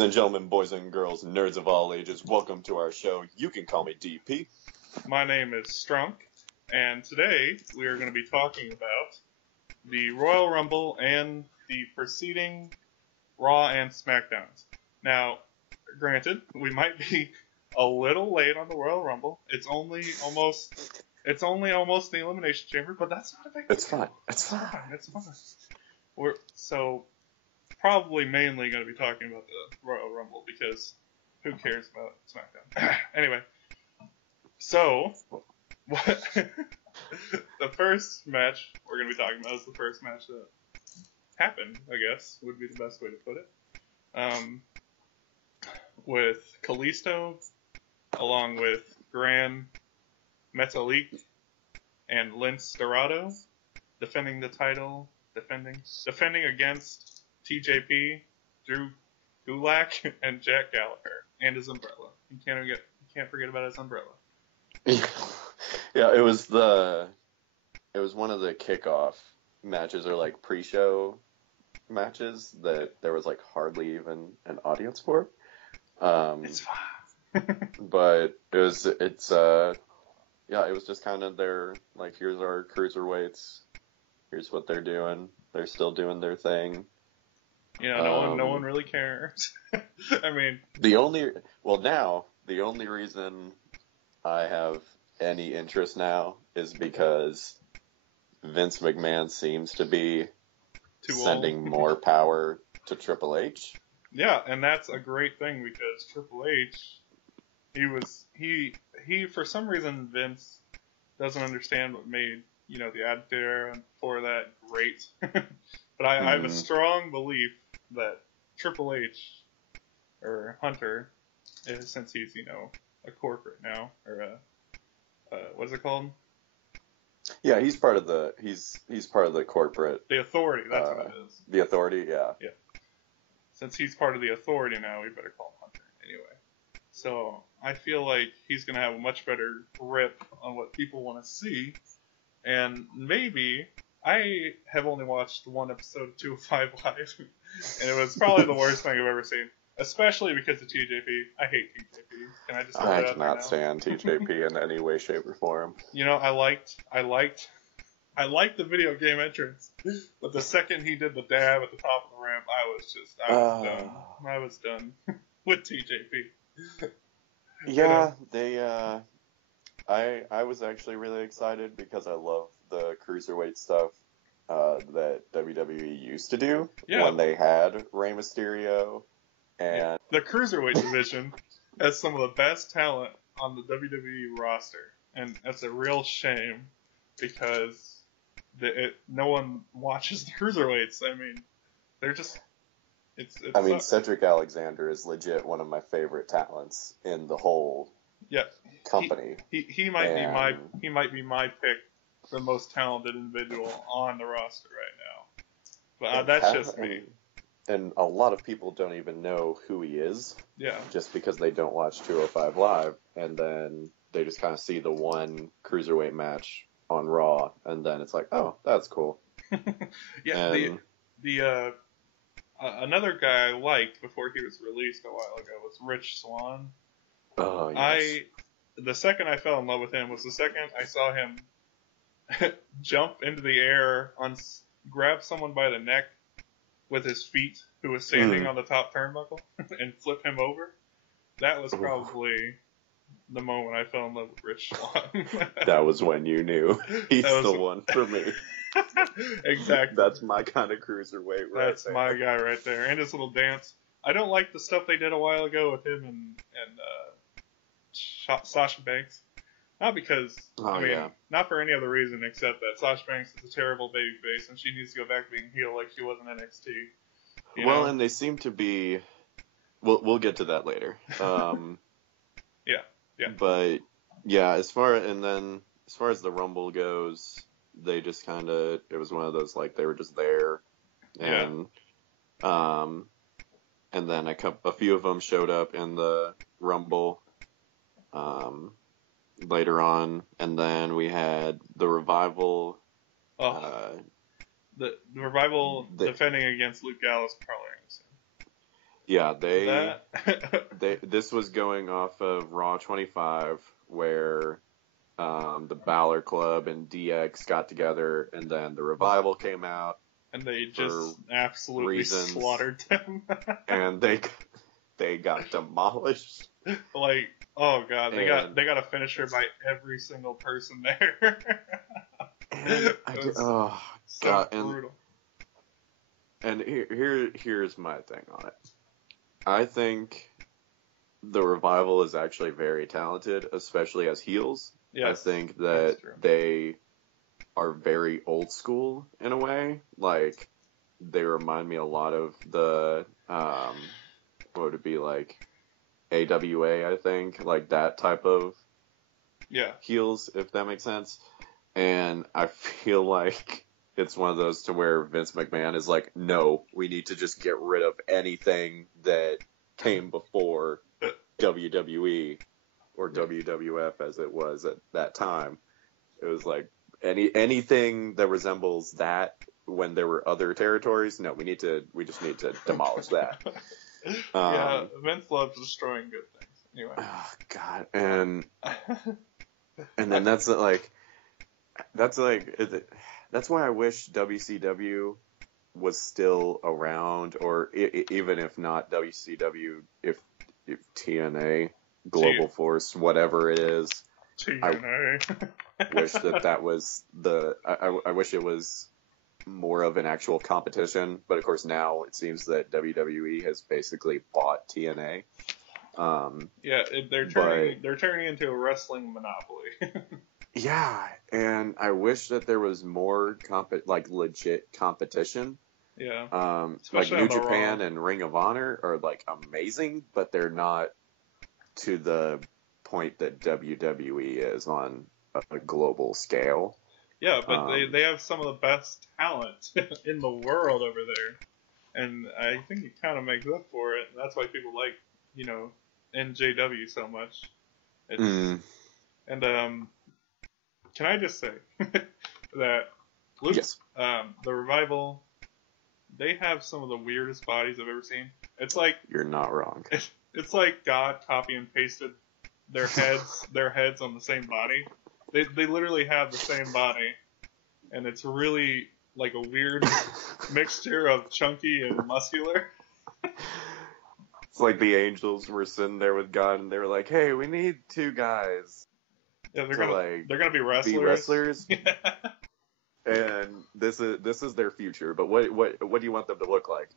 Ladies and gentlemen, boys and girls, nerds of all ages, welcome to our show. You can call me DP. My name is Strunk, and today we are going to be talking about the Royal Rumble and the preceding Raw and SmackDowns. Now, granted, we might be a little late on the Royal Rumble. It's only almost the Elimination Chamber, but that's not a big deal. It's fine. It's fine. We're probably mainly going to be talking about the Royal Rumble because who cares about SmackDown? Anyway, so what the first match we're going to be talking about is the first match that happened, I guess, would be the best way to put it. With Kalisto, along with Gran Metalik and Lince Dorado, defending the title, defending against TJP, Drew Gulak, and Jack Gallagher, and his umbrella. You can't forget about his umbrella. Yeah, it was one of the kickoff matches or like pre-show matches that there was like hardly even an audience for. It's fine. But it was just kind of their, like, here's our cruiserweights, here's what they're doing, they're still doing their thing. You know, no one really cares. I mean, the only reason I have any interest now is because Vince McMahon seems to be sending more power to Triple H. Yeah, and that's a great thing because Triple H, he for some reason Vince doesn't understand what made, the Attitude Era and before that great. But I have a strong belief that Triple H, or Hunter, since he's, a corporate now, or what is it called? Yeah, he's part of the corporate. The Authority, that's what it is. The Authority, yeah. Yeah. Since he's part of the Authority now, we better call him Hunter. Anyway. So, I feel like he's going to have a much better grip on what people want to see. And maybe, I have only watched one episode of 205 Live, and it was probably the worst thing I've ever seen. Especially because of TJP. I hate TJP. Can I just throw that out there now? I cannot stand TJP in any way, shape, or form. I liked the video game entrance, but the second he did the dab at the top of the ramp, I was done with TJP. Yeah, I was actually really excited because I love the cruiserweight stuff that WWE used to do when they had Rey Mysterio. And the cruiserweight division has some of the best talent on the WWE roster, and that's a real shame because no one watches the cruiserweights. I mean, they're just Cedric Alexander is legit one of my favorite talents in the whole company. He might be my pick for the most talented individual on the roster right now. But that's just me. And a lot of people don't even know who he is. Yeah. Just because they don't watch 205 Live, and then they just kind of see the one cruiserweight match on Raw, and then it's like, oh, that's cool. Yeah. And another guy I liked before he was released a while ago was Rich Swann. Oh, yes. The second I fell in love with him was the second I saw him jump into the air, grab someone by the neck with his feet, who was standing on the top turnbuckle, and flip him over. That was probably the moment I fell in love with Rich Swann. That was when you knew he's the one for me. Exactly. That's my kind of cruiserweight right That's there. my guy right there. And his little dance. I don't like the stuff they did a while ago with him and Sasha Banks. Not because, not for any other reason except that Sasha Banks is a terrible babyface and she needs to go back to being heel like she was in NXT. Well, and they seem to be... We'll get to that later. Yeah. But, yeah, as far as the Rumble goes, they just kind of... It was one of those, like, they were just there. And, and then a few of them showed up in the Rumble. Later on, and then we had the Revival. The Revival defending against Luke Gallows, probably. Yeah, That. this was going off of Raw 25, where the Balor Club and DX got together, and then the Revival came out, and they just absolutely reasons. slaughtered them. And they got demolished. Like, oh god, they got a finisher by every single person there. Oh so god, brutal. And here's my thing on it. I think the Revival is actually very talented, especially as heels. Yes, I think that they are very old school in a way. Like, they remind me a lot of the, what would it be, like, AWA, I think. Like, that type of heels, if that makes sense. And I feel like it's one of those to where Vince McMahon is like, no, we need to just get rid of anything that came before WWE or WWF as it was at that time. It was like anything that resembles that when there were other territories. No, we just need to demolish that. Yeah, Vince loves destroying good things. Anyway. Oh God, and then that's why I wish WCW was still around, or even if not WCW, if TNA, Global Force, whatever it is, TNA. I wish that was I wish it was more of an actual competition. But of course now it seems that WWE has basically bought TNA. Yeah, they're turning into a wrestling monopoly. Yeah, and I wish that there was more legit competition. Yeah. Like New Japan and Ring of Honor are like amazing, but they're not to the point that WWE is on a global scale. Yeah, but they have some of the best talent in the world over there, and I think it kind of makes up for it. And that's why people like, NJW so much. And can I just say that Luke, yes. The Revival, they have some of the weirdest bodies I've ever seen. It's like you're not wrong. It's like God copy and pasted their heads on the same body. They literally have the same body, and it's really like a weird mixture of chunky and muscular. It's like the angels were sitting there with God, and they were like, "Hey, we need two guys." Yeah, they're gonna be wrestlers. Yeah. And this is their future. But what do you want them to look like?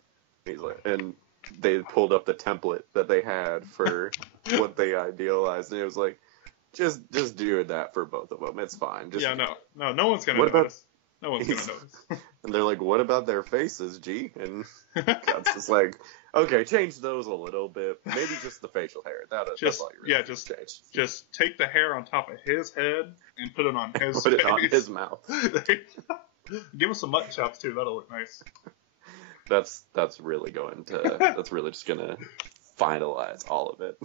He's like, and they pulled up the template that they had for what they idealized, and it was like, just do that for both of them. It's fine. No one's gonna notice. No one's gonna notice. And they're like, what about their faces, G? And God's just like, okay, change those a little bit. Maybe just the facial hair. That's all you really change. Just take the hair on top of his head and put it on his Put face. it on his mouth. Give him some mutton chops too. That'll look nice. That's really just gonna finalize all of it.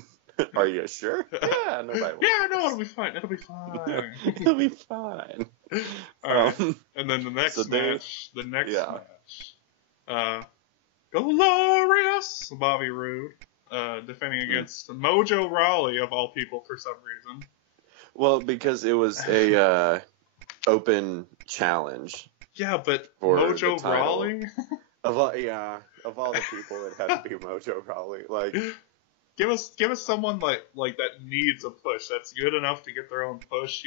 Are you sure? Yeah, nobody will. Yeah, no, it'll be fine. It'll be fine. It'll be fine. All right. And then the next match. Glorious Bobby Roode defending against Mojo Rawley of all people for some reason. Well, because it was a open challenge. Yeah, but Mojo Rawley. Of all the people, it had to be Mojo Rawley. Like, give us someone like that needs a push. That's good enough to get their own push,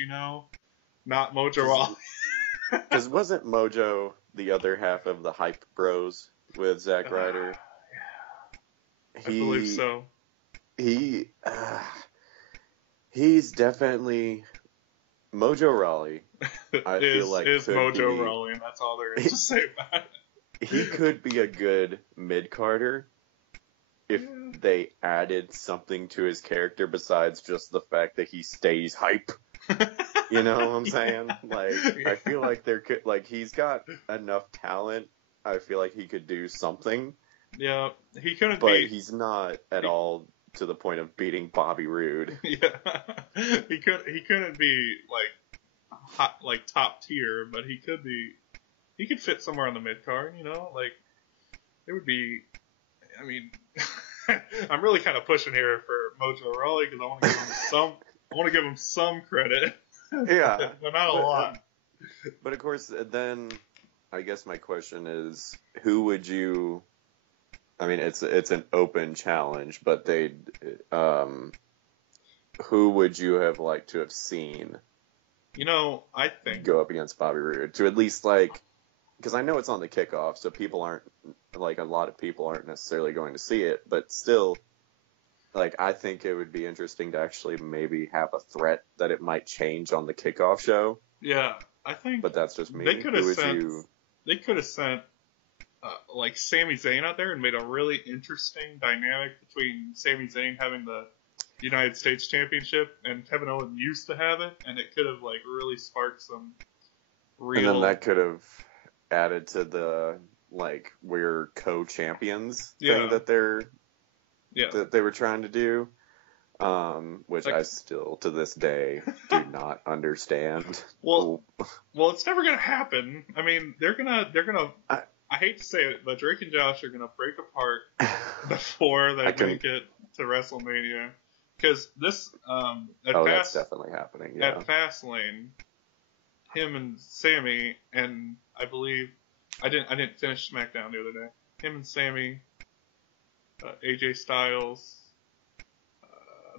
Not Mojo Rawley. Because wasn't Mojo the other half of the Hype Bros with Zack Ryder? Yeah. I believe so. He's definitely Mojo Rawley. I feel like is Mojo Rawley, and that's all there is to say about it. He could be a good mid-carder if they added something to his character besides just the fact that he stays hype. You know what I'm saying? Like, I feel like he's got enough talent. I feel like he could do something. Yeah, he couldn't but he's not at all to the point of beating Bobby Roode. Yeah, he couldn't be like top tier, but he could be. He could fit somewhere on the mid card, Like, it would be. I mean, I'm really kind of pushing here for Mojo Rawley because I want to give him some. I want to give him some credit. Yeah, but not a lot. But of course, then I guess my question is, who would you? I mean, it's an open challenge, but who would you have liked to have seen? I think go up against Bobby Roode to at least because I know it's on the kickoff, so people aren't a lot of people aren't necessarily going to see it, but still, I think it would be interesting to actually maybe have a threat that it might change on the kickoff show. Yeah, I think. But that's just me. They could have sent Sami Zayn out there and made a really interesting dynamic between Sami Zayn having the United States Championship and Kevin Owens used to have it, and it could have really sparked some real. And then that could have added to the we're co-champions thing that they were trying to do, which I still to this day do not understand. Well, it's never gonna happen. I mean, they're gonna. I hate to say it, but Drake and Josh are gonna break apart before they make it to WrestleMania. Because this, that's definitely happening. Yeah. At Fastlane, him and Sammy, and I believe I didn't finish SmackDown the other day. Him and Sammy, AJ Styles,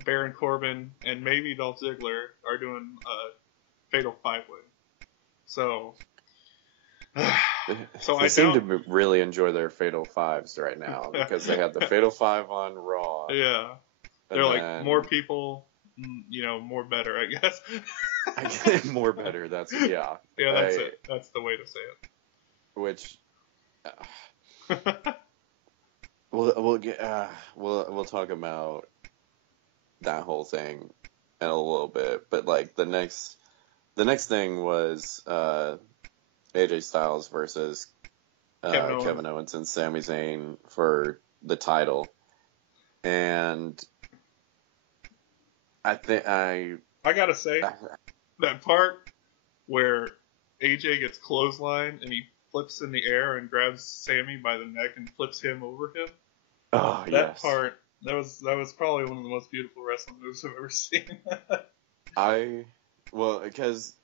Baron Corbin, and maybe Dolph Ziggler are doing a Fatal 5-Way. So they seem to really enjoy their Fatal Fives right now because they had the Fatal 5 on Raw. Yeah. They're more people, more better, I guess. More better, that's, yeah. Yeah, that's it. That's the way to say it. Which, we'll talk about that whole thing in a little bit, but the next thing was, AJ Styles versus, Kevin Owens and Sami Zayn for the title. And I gotta say, that part where AJ gets clotheslined and he flips in the air and grabs Sammy by the neck and flips him over him. Oh, that part, that was probably one of the most beautiful wrestling moves I've ever seen. Because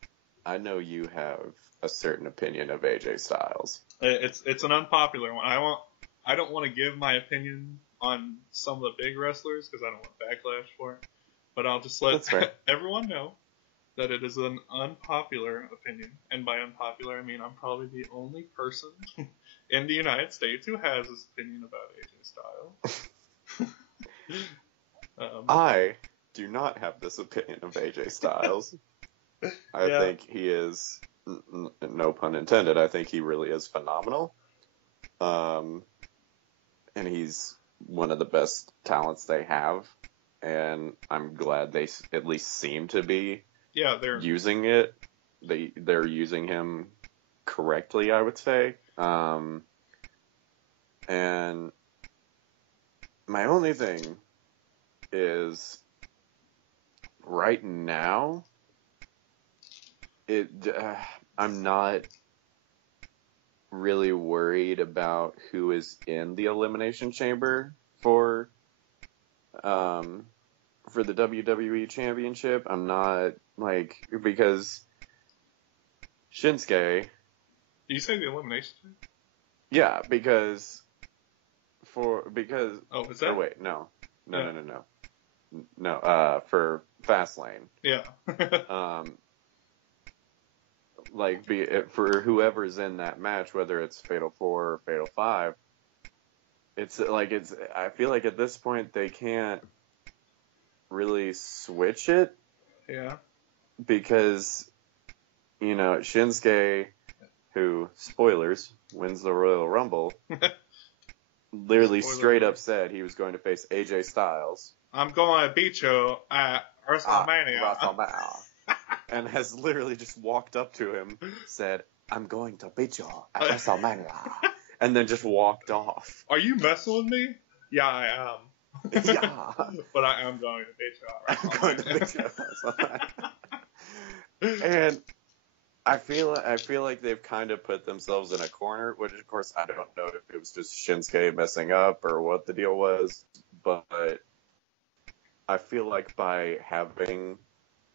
I know you have a certain opinion of AJ Styles. It's an unpopular one. I don't want to give my opinion on some of the big wrestlers because I don't want backlash for it. But I'll just let everyone know that it is an unpopular opinion. And by unpopular, I mean I'm probably the only person in the United States who has this opinion about AJ Styles. I do not have this opinion of AJ Styles. I think he is, no pun intended, I think he really is phenomenal. And he's one of the best talents they have. And I'm glad they at least seem to be using it. They're using him correctly, I would say. And my only thing is right now, I'm not really worried about who is in the Elimination Chamber for the WWE Championship. I'm not, because Shinsuke... You say the Elimination Chamber? Yeah, because... Oh, is that... Oh, wait, no. No, for Fastlane. Yeah. For whoever's in that match, whether it's Fatal 4 or Fatal 5, I feel like at this point they can't really switch it. Yeah. Because, Shinsuke, who, spoilers, wins the Royal Rumble, literally straight up said he was going to face AJ Styles. I'm going to beat you at WrestleMania. And has literally just walked up to him, said, I'm going to beat you at WrestleMania. And then just walked off. Are you messing with me? Yeah, I am. Yeah. But I am going to beat you at WrestleMania. I'm going to beat you at WrestleMania. And I feel like they've kind of put themselves in a corner, which of course I don't know if it was just Shinsuke messing up or what the deal was, but I feel like by having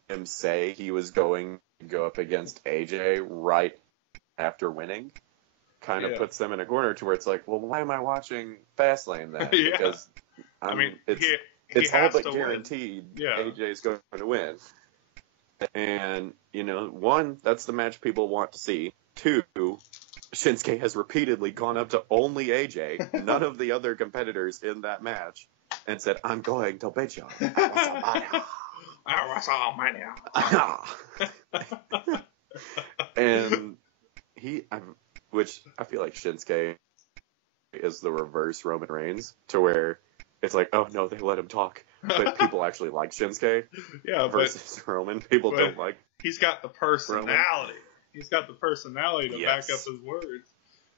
him say he was going to go up against AJ right after winning kind of puts them in a corner to where it's like, well, why am I watching Fastlane then? Yeah. Because it's all but guaranteed AJ's going to win. And, one, that's the match people want to see. Two, Shinsuke has repeatedly gone up to only AJ, none of the other competitors in that match, and said, I'm going to beat you. WrestleMania. And which I feel like Shinsuke is the reverse Roman Reigns, to where it's like, oh no, they let him talk, but people actually like Shinsuke. Yeah, versus Roman, people don't like. He's got the personality. Roman. He's got the personality to back up his words,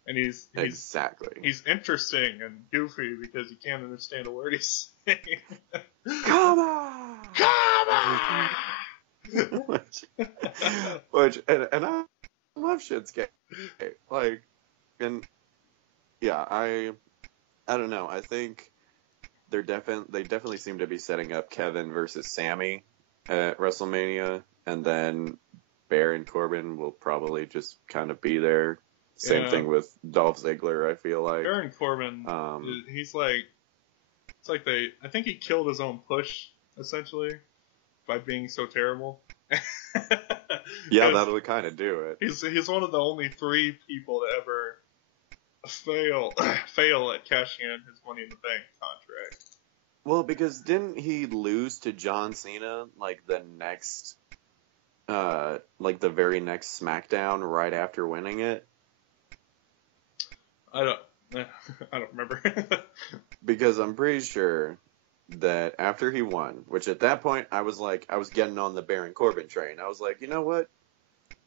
and he's exactly. He's interesting and goofy because you can't understand a word he's saying. Come on, which and I love Shinsuke. Like, and yeah, I don't know. I think they definitely seem to be setting up Kevin versus Sammy at WrestleMania, and then Baron Corbin will probably just kind of be there. Same thing with Dolph Ziggler, I feel like. Baron Corbin, he's like, it's like I think he killed his own push, essentially, by being so terrible. Yeah, that'll kind of do it. He's one of the only 3 people to ever fail at cashing in his Money in the Bank contract. Well, because didn't he lose to John Cena the very next SmackDown right after winning it? I don't remember. Because I'm pretty sure that after he won, which at that point I was getting on the Baron Corbin train. I was like, you know what?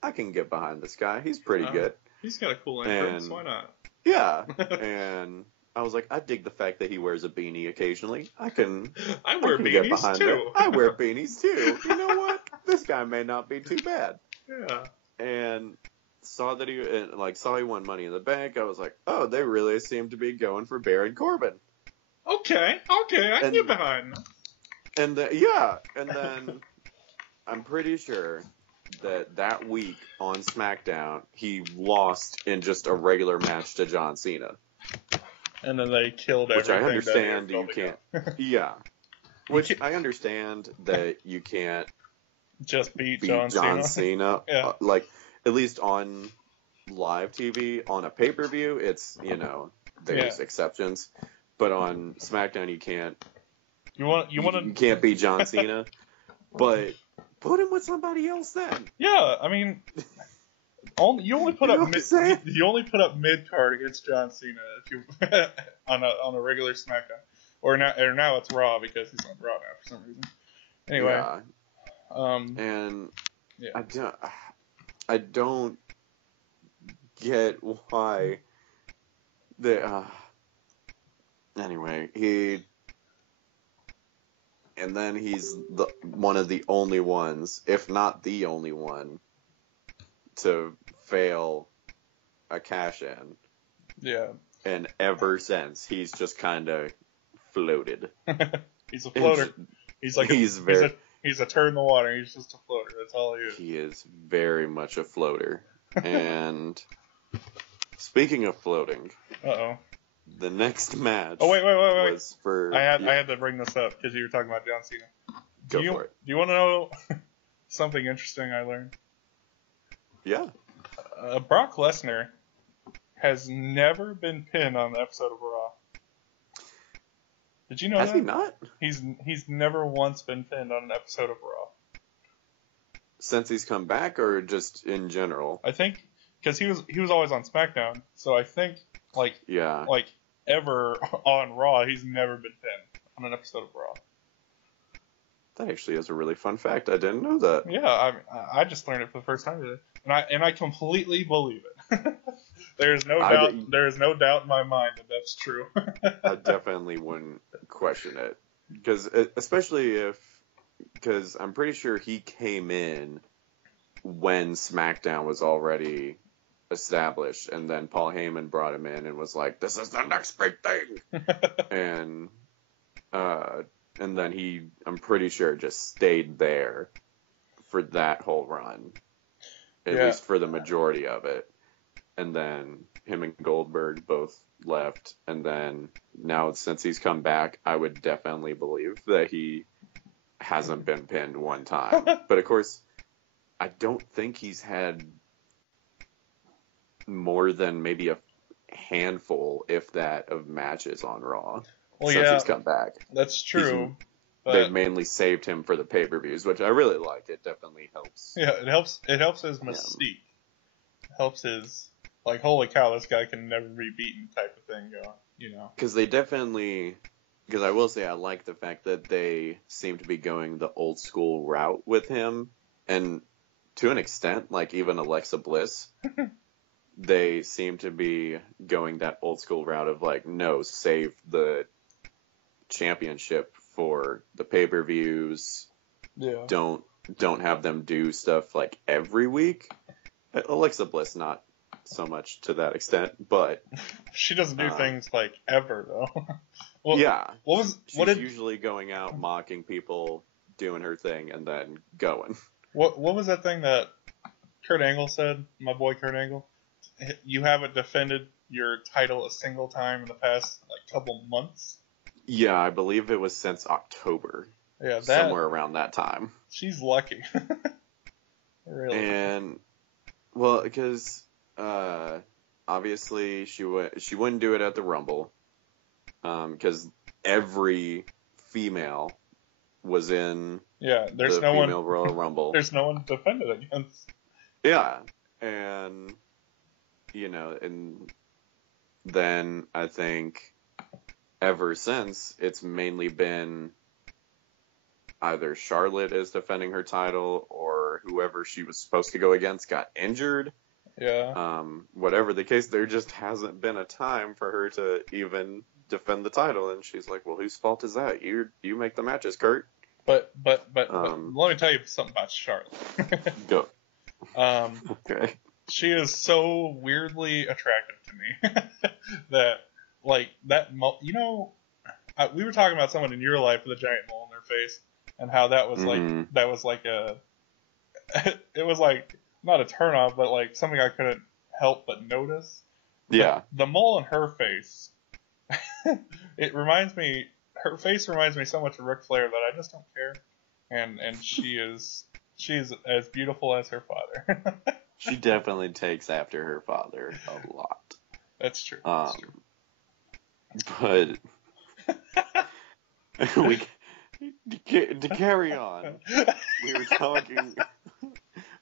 I can get behind this guy. He's pretty good. He's got a cool entrance. Why not? Yeah. And I was like, I dig the fact that he wears a beanie occasionally. I wear beanies too. I wear beanies too. You know what? This guy may not be too bad. Yeah. And saw he won Money in the Bank. I was like, oh, they really seem to be going for Baron Corbin. Okay, I can get behind. And then I'm pretty sure that week on SmackDown he lost in just a regular match to John Cena. And then they killed everything. Which I understand you can't. Yeah. Which I understand that you can't just beat John Cena. Yeah. At least on live TV, on a pay-per-view, it's, there's exceptions. But on SmackDown, you can't. You can't beat John Cena. But put him with somebody else then. Yeah, I mean, you only put up mid card against John Cena if you on a regular SmackDown, or now it's Raw because he's on Raw now for some reason. Anyway, I don't get why anyway, and then he's one of the only ones, if not the only one, to fail a cash-in. Yeah. And ever since, he's just kind of floated. He's a floater. He's a turd in the water. He's just a floater. That's all he is. He is very much a floater. And speaking of floating. Uh-oh. The next match. Oh, wait. Was for. I had to bring this up because you were talking about John Cena. Go for it. Do you want to know something interesting I learned? Yeah. Brock Lesnar has never been pinned on an episode of Raw. Did you know that? Has he not? He's never once been pinned on an episode of Raw. Since he's come back, or just in general? I think because he was always on SmackDown, so I think ever on Raw, he's never been pinned on an episode of Raw. That actually is a really fun fact. I didn't know that. Yeah, I just learned it for the first time today, and I completely believe it. There is no doubt in my mind that that's true. I definitely wouldn't question it, because I'm pretty sure he came in when SmackDown was already established, and then Paul Heyman brought him in and was like, "This is the next big thing," and And then I'm pretty sure, just stayed there for that whole run, at least for the majority of it. And then him and Goldberg both left. And then now, since he's come back, I would definitely believe that he hasn't been pinned one time. But of course, I don't think he's had more than maybe a handful, if that, of matches on Raw since he's come back. That's true. They've mainly saved him for the pay-per-views, which I really like. It definitely helps. Yeah, it helps his mystique. It helps his, like, holy cow, this guy can never be beaten type of thing going, you know. Because I will say I like the fact that they seem to be going the old school route with him. And to an extent, like even Alexa Bliss, they seem to be going that old school route of like, no, save the championship for the pay-per-views. Yeah. Don't have them do stuff like every week. Alexa Bliss, not so much to that extent, but she doesn't do things like ever though. Well, yeah. She's usually going out, mocking people, doing her thing, and then going. What was that thing that Kurt Angle said? My boy Kurt Angle. You haven't defended your title a single time in the past couple months. Yeah, I believe it was since October. Yeah, somewhere around that time. She's lucky. Really. And well, because obviously she wouldn't do it at the Rumble, because every female was in there's the no female Royal Rumble. There's no one to defend it against. Yeah, and and then I think ever since it's mainly been either Charlotte is defending her title or whoever she was supposed to go against got injured. Yeah. Whatever the case, there just hasn't been a time for her to even defend the title, and she's like, well, whose fault is that? You make the matches, Kurt. But let me tell you something about Charlotte. Go. Okay. She is so weirdly attractive to me that, like, we were talking about someone in your life with a giant mole in their face, and how that was it was like not a turnoff, but like something I couldn't help but notice. Yeah. The mole in her face, her face reminds me so much of Ric Flair that I just don't care. And she's as beautiful as her father. She definitely takes after her father a lot. That's true. But to carry on,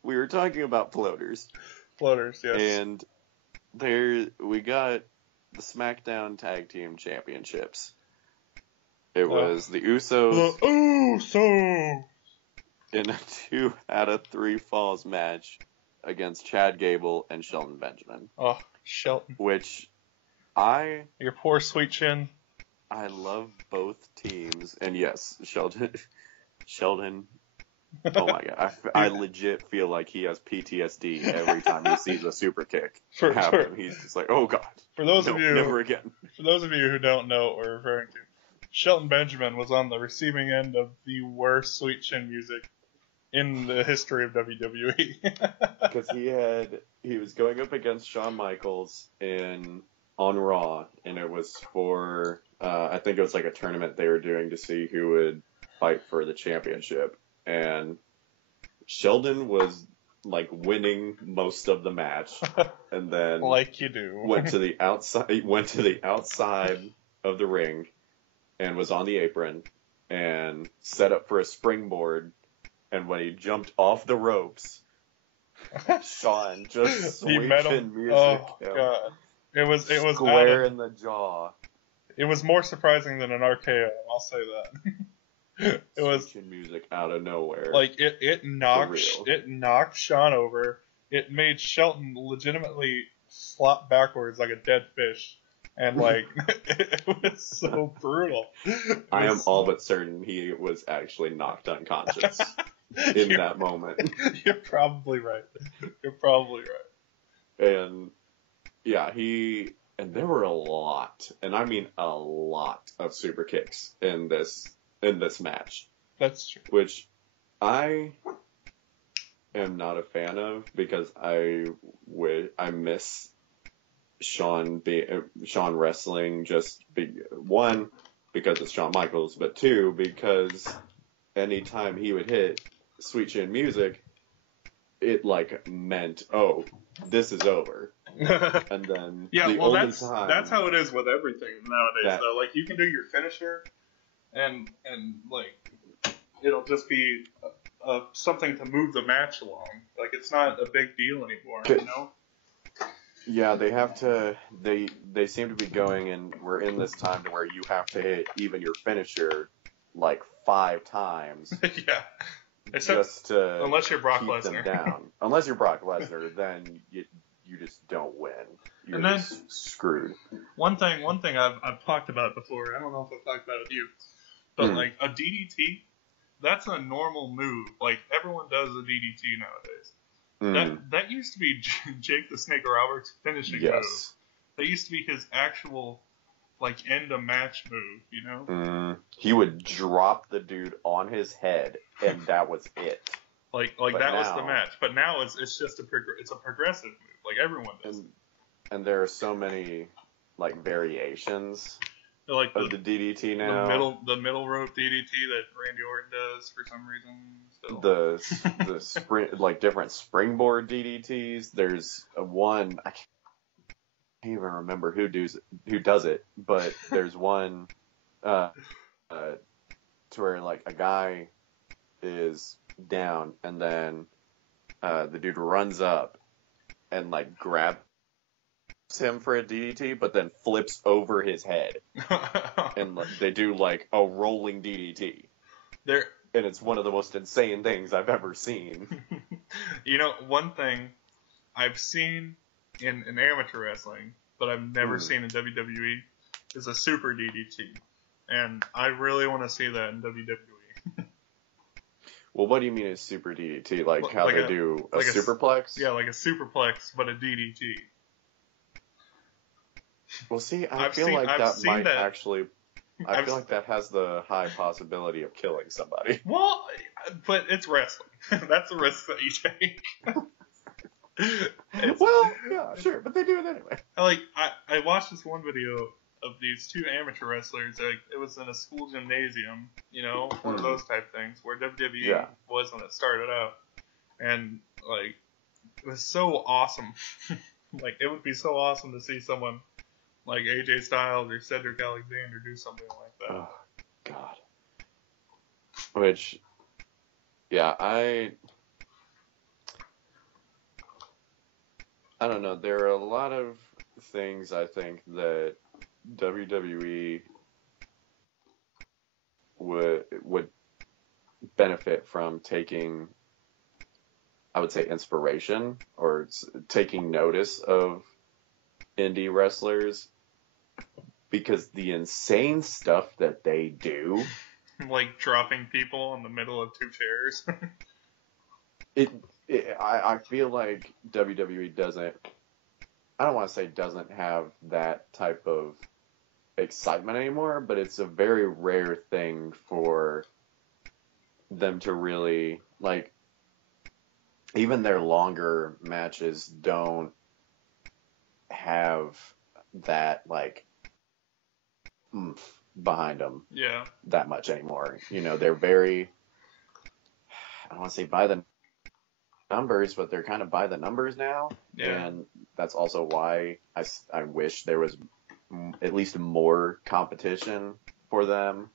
we were talking about floaters. Floaters, yes. And we got the SmackDown Tag Team Championships. It was the Usos. The Usos! In a 2 out of 3 falls match against Chad Gable and Shelton Benjamin. Oh, Shelton. Which your poor sweet chin. I love both teams. And yes, Shelton, oh my god. I legit feel like he has PTSD every time he sees a super kick happen. He's just like, oh god. For those of you, never again. For those of you who don't know what we're referring to, Shelton Benjamin was on the receiving end of the worst sweet chin music in the history of WWE. Because he was going up against Shawn Michaels on Raw, and it was for I think it was like a tournament they were doing to see who would fight for the championship, and Sheldon was like winning most of the match, and then like you do went to the outside of the ring and was on the apron and set up for a springboard. And when he jumped off the ropes, Shawn just sweeping music. Oh god! It was square in the jaw. It was more surprising than an RKO. I'll say that. It was music out of nowhere. Like it knocked Shawn over. It made Shelton legitimately flop backwards like a dead fish. And like it was so brutal. I am all but certain he was actually knocked unconscious in that moment. You're probably right. And yeah, And there were a lot, and I mean a lot of super kicks in this match. That's true. Which I am not a fan of because I miss Shawn wrestling one because it's Shawn Michaels, but two because anytime he would hit Sweet Chin Music, it like meant, oh, this is over. And then that's how it is with everything nowadays. Though, like you can do your finisher, and like it'll just be something to move the match along. Like it's not a big deal anymore, you know. Yeah, they have to. They seem to be going, and we're in this time to where you have to hit even your finisher like 5 times. Yeah. Just to unless you're Brock keep Lesnar. them down. Unless you're Brock Lesnar, then you just don't win. You're just screwed. One thing I've talked about before. I don't know if I've talked about it with you, but like a DDT, that's a normal move. Like everyone does a DDT nowadays. That used to be Jake the Snake Roberts' finishing move. That used to be his actual like end of match move. You know. He would drop the dude on his head, and that was it. Like that was the match. But now it's just it's a progressive move. Like everyone does. And there are so many like variations like of the DDT now. The middle rope DDT that Randy Orton does for some reason. Still. The spring like different springboard DDTs. There's one I can't even remember who does it, but there's one to where like a guy is down and then the dude runs up and like grabs him for a DDT, but then flips over his head, and they do like a rolling DDT. And it's one of the most insane things I've ever seen. You know, one thing I've seen in amateur wrestling, but I've never seen in WWE, is a super DDT, and I really want to see that in WWE. Well, what do you mean a super DDT? Like how they do a superplex? Yeah, like a superplex, but a DDT. Well, see, I feel like that has the high possibility of killing somebody. Well, but it's wrestling. That's a risk that you take. Well, yeah, sure, but they do it anyway. Like, I watched this one video of these 2 amateur wrestlers. Like, it was in a school gymnasium, you know, one of those type things, where WWE was when it started out. And, like, it was so awesome. Like, it would be so awesome to see someone like AJ Styles or Cedric Alexander do something like that. Oh, God. Which, yeah, I don't know. There are a lot of things I think that WWE would benefit from taking, I would say, inspiration or taking notice of indie wrestlers, because the insane stuff that they do, like dropping people in the middle of 2 chairs. I feel like WWE doesn't, I don't want to say doesn't have that type of excitement anymore, but it's a very rare thing for them to really, like, even their longer matches don't have that, like, oomph behind them that much anymore. You know, they're very, I don't want to say by the numbers, but they're kind of by the numbers now. And that's also why I wish there was at least more competition for them,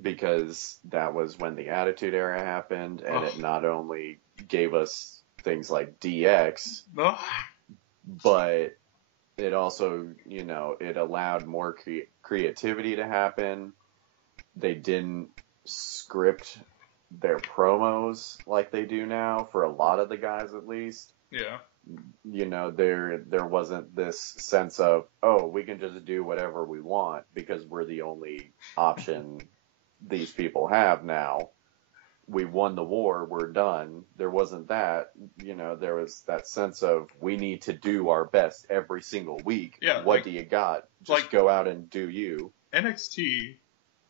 because that was when the Attitude Era happened, and it not only gave us things like DX, but it also, you know, it allowed more creativity to happen. They didn't script their promos like they do now, for a lot of the guys at least. Yeah. You know, there wasn't this sense of, oh, we can just do whatever we want because we're the only option these people have now. we won the war, we're done. There wasn't that. There was that sense of we need to do our best every single week. Yeah, what do you got? Just go out and do you. NXT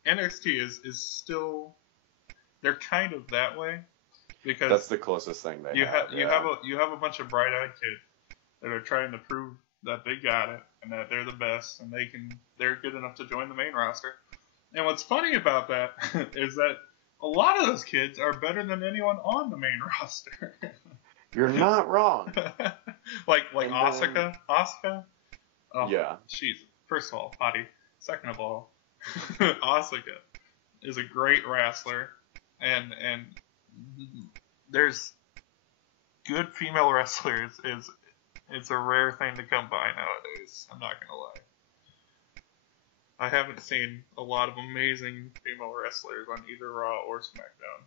is still, they're kind of that way, because that's the closest thing they have. You have a bunch of bright-eyed kids that are trying to prove that they got it and that they're the best and they're good enough to join the main roster. And what's funny about that is that a lot of those kids are better than anyone on the main roster. You're not wrong. like Asuka. Asuka? Oh, yeah. She's, first of all, hottie. Second of all, Asuka is a great wrestler, and there's good female wrestlers. It's a rare thing to come by nowadays. I'm not gonna lie. I haven't seen a lot of amazing female wrestlers on either Raw or SmackDown.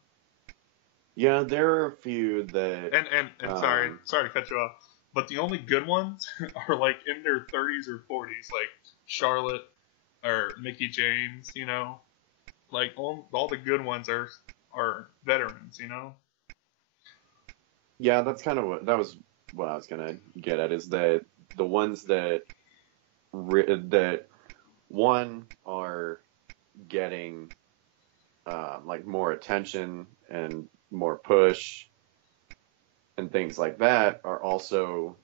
Yeah, there are a few that. And sorry to cut you off, but the only good ones are like in their 30s or 40s, like Charlotte or Mickie James. Like all the good ones are veterans. Yeah, that's kind of what I was gonna get at, is that the ones that one are getting like more attention and more push and things like that are also,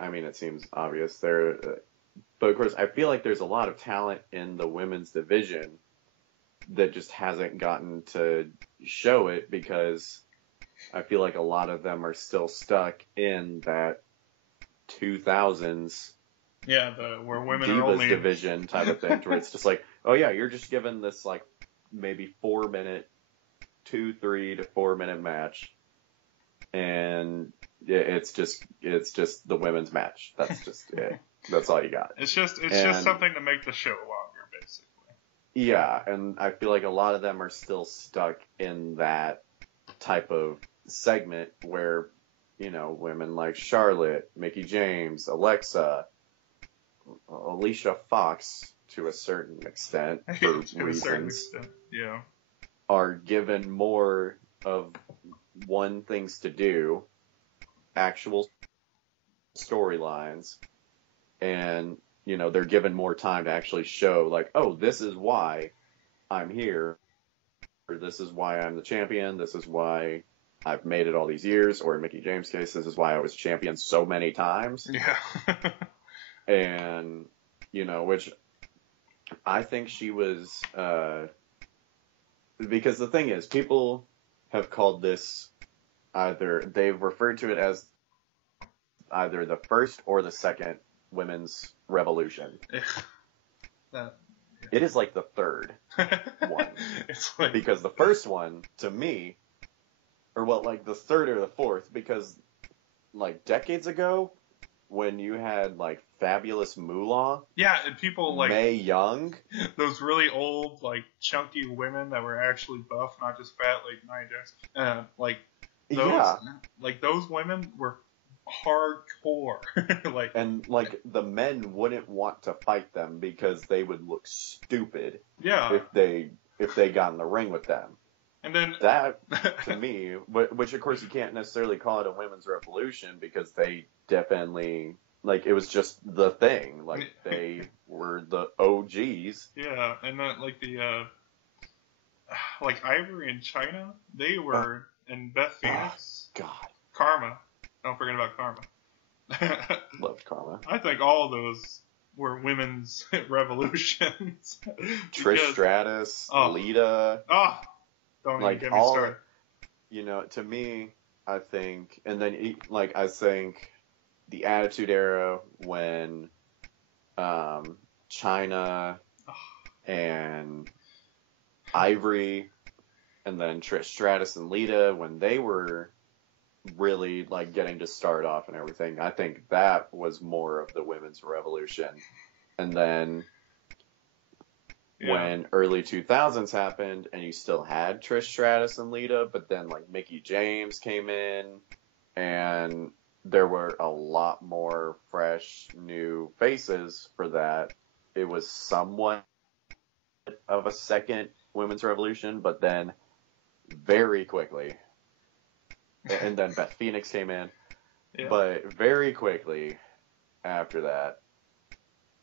I mean, it seems obvious there, but of course I feel like there's a lot of talent in the women's division that just hasn't gotten to show it, because I feel like a lot of them are still stuck in that 2000s where women Divas are only division type of thing, where it's just like, oh yeah, you're just given this like maybe 3 to 4 minute match, and it's just the women's match. That's just it. That's all you got. It's just something to make the show longer, basically. Yeah, and I feel like a lot of them are still stuck in that type of segment where, women like Charlotte, Mickie James, Alexa, Alicia Fox, to a certain extent, for reasons, yeah, are given more of things to do, actual storylines, and they're given more time to actually show, like, oh, this is why I'm here, or this is why I'm the champion, this is why I've made it all these years, or in Mickie James' case, this is why I was champion so many times. Yeah. And, which I think she was, because the thing is, people have called this they've referred to it as either the first or the second women's revolution. It is like the third one. It's like, because the first one, to me, or like the third or the fourth, because like decades ago, when you had like Fabulous Moolah, and people like Mae Young, those really old, like chunky women that were actually buff, not just fat, like Nia Jax. Like those women were hardcore. the men wouldn't want to fight them because they would look stupid. Yeah. If they got in the ring with them. And then that, to me, which of course you can't necessarily call it a women's revolution, because they definitely, like, it was just the thing. Like, they were the OGs. Yeah, and then like like Ivory and China, they were, and Beth Phoenix. Oh, God. Karma. Don't forget about Karma. Loved Karma. I think all of those were women's revolutions. Trish Stratus, Lita. Oh, don't even get me started. To me, I think, and then like I think the Attitude Era, when China and Ivory, and then Trish Stratus and Lita, when they were really like getting to start off and everything, I think that was more of the women's revolution. And then when early 2000s happened and you still had Trish Stratus and Lita, but then like Mickie James came in and there were a lot more fresh new faces for that, it was somewhat of a second women's revolution. But then very quickly. And then Beth Phoenix came in. Yeah. But very quickly after that,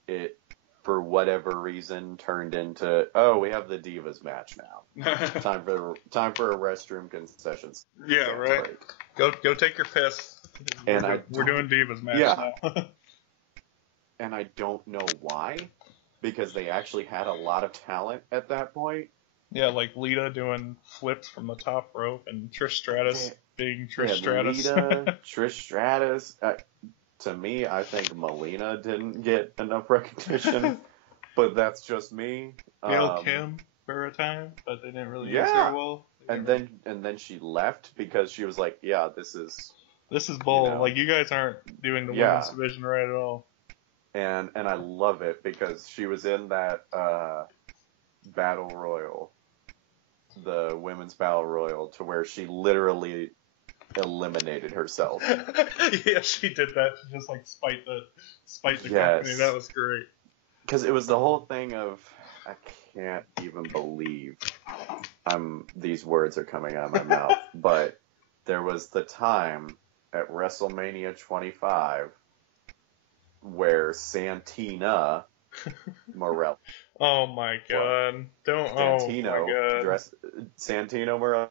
it, for whatever reason, turned into, oh, we have the Divas match now. Time for a restroom concessions. Yeah, right. Break. Go take your piss. And we're doing Divas match now. And I don't know why, because they actually had a lot of talent at that point. Yeah, like Lita doing flips from the top rope, and Trish Stratus being Trish Stratus. Lita, Trish Stratus. To me, I think Melina didn't get enough recognition, but that's just me. Gail Kim for a time, but they didn't really use her well. And then she left because she was like, "Yeah, this is bull. You know, like, you guys aren't doing the women's division right at all." And I love it because she was in that Battle Royal, the women's Battle Royal, to where she literally eliminated herself. Yeah, she did that to just like spite the company. That was great. Because it was the whole thing of, I can't even believe these words are coming out of my mouth, but there was the time at WrestleMania 25 where Santina Morella. Oh my god! Santino Marella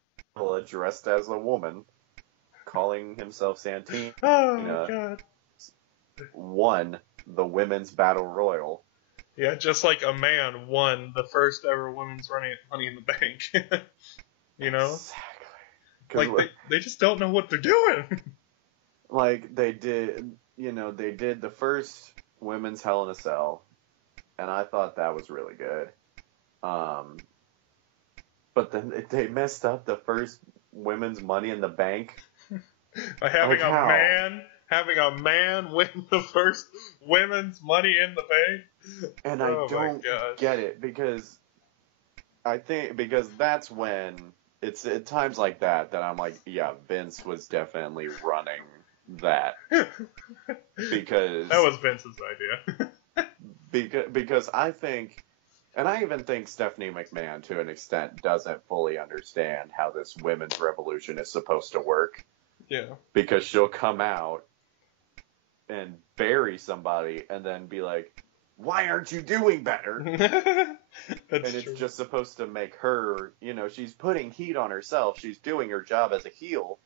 dressed as a woman, calling himself Santina. Oh my god! Won the women's battle royal. Yeah, just like a man won the first ever women's Money in the Bank. You know, exactly. Like they just don't know what they're doing. Like they did, they did the first women's Hell in a Cell, and I thought that was really good. But then they messed up the first women's Money in the Bank by having a man win the first women's Money in the Bank. And I don't get it because that's when it's at times like that I'm like, yeah, Vince was definitely running that because that was Vince's idea. because I think, and I even think Stephanie McMahon to an extent doesn't fully understand how this women's revolution is supposed to work. Yeah. Because she'll come out and bury somebody and then be like, why aren't you doing better? And it's just supposed to make her, she's putting heat on herself. She's doing her job as a heel.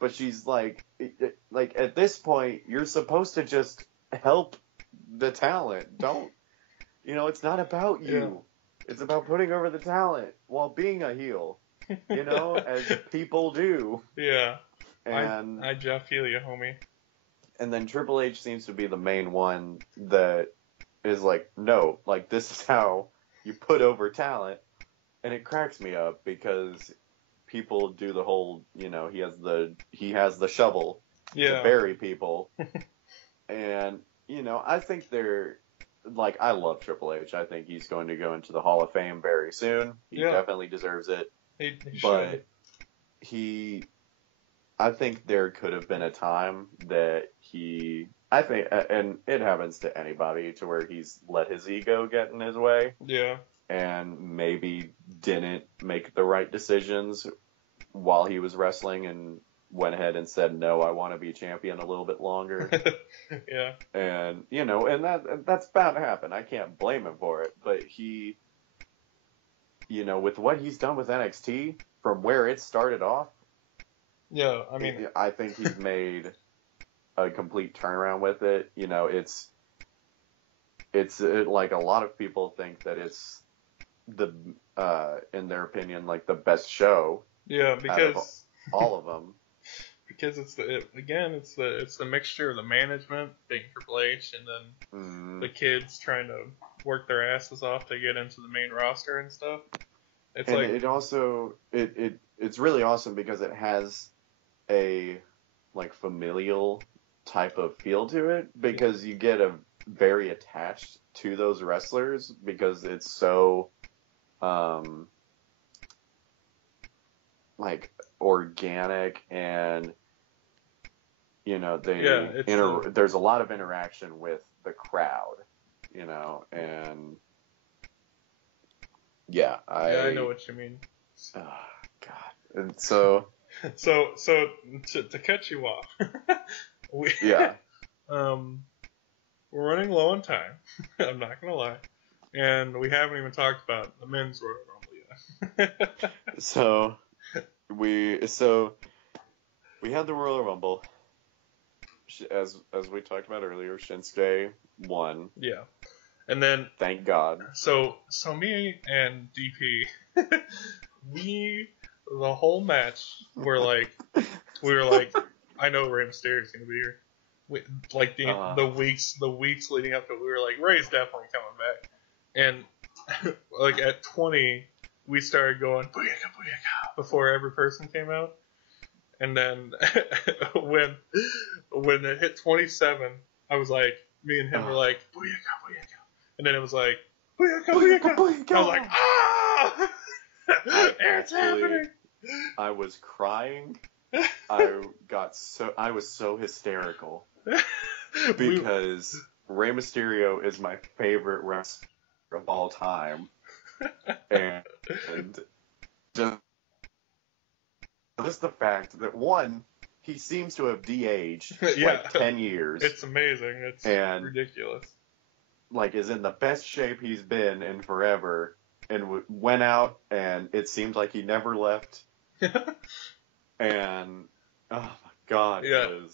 But she's like at this point, you're supposed to just help the talent. Don't, it's not about you. Yeah. It's about putting over the talent while being a heel, as people do. Yeah. And I feel you, homie. And then Triple H seems to be the main one that is like, no, like this is how you put over talent. And it cracks me up because people do the whole, he has the shovel to bury people. And, I think I love Triple H. I think he's going to go into the Hall of Fame very soon. He definitely deserves it. He but I think there could have been a time that and it happens to anybody, to where he's let his ego get in his way. Yeah. And maybe didn't make the right decisions while he was wrestling and went ahead and said, no, I want to be champion a little bit longer. Yeah. And, and that's bound to happen. I can't blame him for it. But he, with what he's done with NXT from where it started off, yeah, I mean, I think he's made a complete turnaround with it. It's like a lot of people think that it's in their opinion, like the best show. Yeah, because all of them. Because it's the mixture of the management being Triple H and then the kids trying to work their asses off to get into the main roster and stuff. It's really awesome because it has a familial type of feel to it, because you get very attached to those wrestlers because it's so organic, and there's a lot of interaction with the crowd, and I know what you mean. Oh, God. And so So to cut you off, we yeah. we're running low on time. I'm not gonna lie, and we haven't even talked about the men's Royal Rumble yet. So we had the Royal Rumble. As we talked about earlier, Shinsuke won. Yeah, and then Thank God. so me and DP, the whole match we were like, I know Rey Mysterio's gonna be here. Like the weeks leading up to it, we were like, Ray's definitely coming back. And like at 20, we started going booyaka booyaka before every person came out. And then when it hit 27, I was like, me and him were like booyaka booyaka, and then it was like booyaka booyaka. Booyaka. I was like, ah, it's happening. I was crying. I was so hysterical because Rey Mysterio is my favorite wrestler of all time, and just the fact that one, he seems to have de-aged like 10 years. It's amazing. It's ridiculous. Like, is in the best shape he's been in forever, and went out, and it seemed like he never left. And oh my God,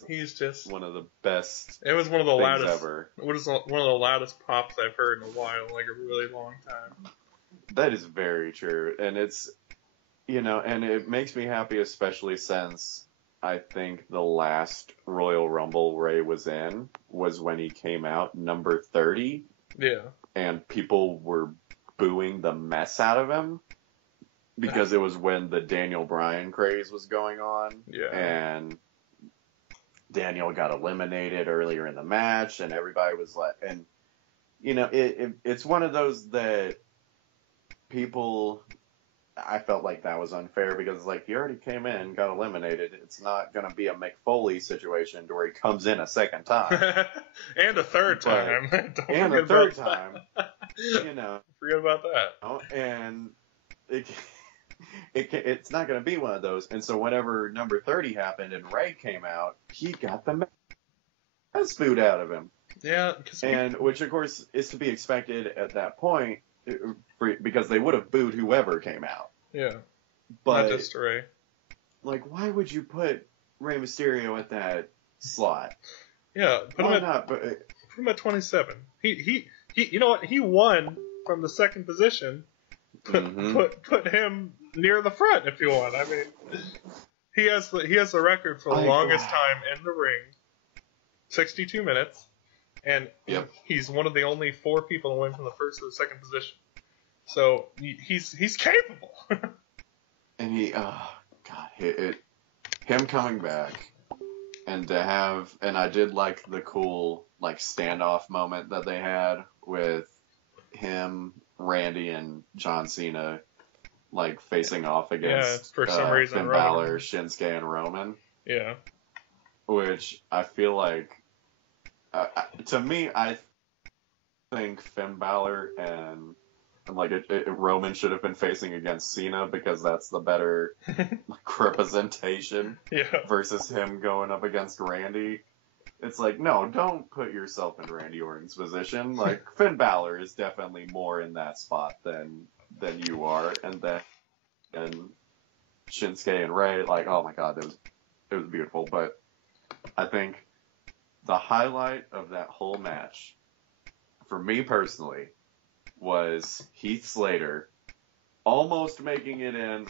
he's just one of the best. It was one of the loudest ever. It was one of the loudest pops I've heard in a while, like a really long time. That is very true, and it's, and it makes me happy, especially since I think the last Royal Rumble Ray was in was when he came out number 30. Yeah. And people were booing the mess out of him because it was when the Daniel Bryan craze was going on. Yeah. And Daniel got eliminated earlier in the match, and everybody was like, and it's one of those that people, I felt like that was unfair because like he already came in, got eliminated. It's not going to be a Mick Foley situation where he comes in a second time. And a third time. And a third time. Forget about that. And it's not going to be one of those. And so whenever number 30 happened and Ray came out, he got the mess booed out of him. Yeah. Which of course is to be expected at that point, because they would have booed whoever came out. Yeah. But, not just Ray. Like, why would you put Rey Mysterio at that slot? Yeah. Put him at 27. He you know what? He won from the second position. Put him near the front if you want. I mean, he has the record for the longest time in the ring. 62 minutes. And he's one of the only 4 people to win from the first to the second position. So he's capable. And him coming back, and to have, and I did like the cool like standoff moment that they had with him, Randy, and John Cena, like facing off against for some reason Finn Balor, Shinsuke, and Roman. Yeah. Which I feel like. To me, I think Finn Balor and Roman should have been facing against Cena because that's the better representation versus him going up against Randy. It's like, no, don't put yourself in Randy Orton's position. Like, Finn Balor is definitely more in that spot than you are, and Shinsuke and Ray, like, oh my God, it was beautiful. But I think the highlight of that whole match, for me personally, was Heath Slater almost making it in,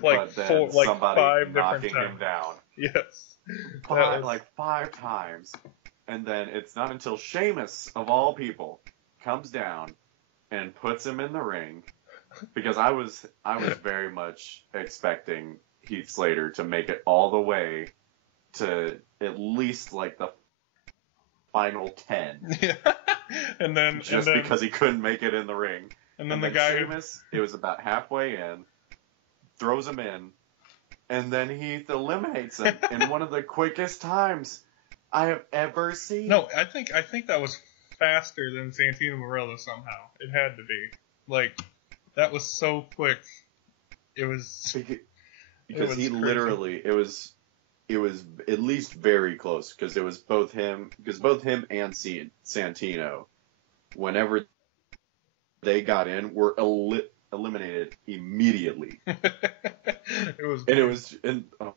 but then somebody knocking him down. Yes. 5 times. And then it's not until Sheamus, of all people, comes down and puts him in the ring, because I was very much expecting Heath Slater to make it all the way to at least like the final 10. Yeah. Because he couldn't make it in the ring. And then the guy Sheamus, it was about halfway in, throws him in, and then Heath eliminates him in one of the quickest times I have ever seen. No, I think that was faster than Santino Marella somehow. It had to be. Like, that was so quick. It was because he crazy. literally, it was at least very close, because it was both him and Santino, whenever they got in, were eliminated immediately. It was, and it was, and oh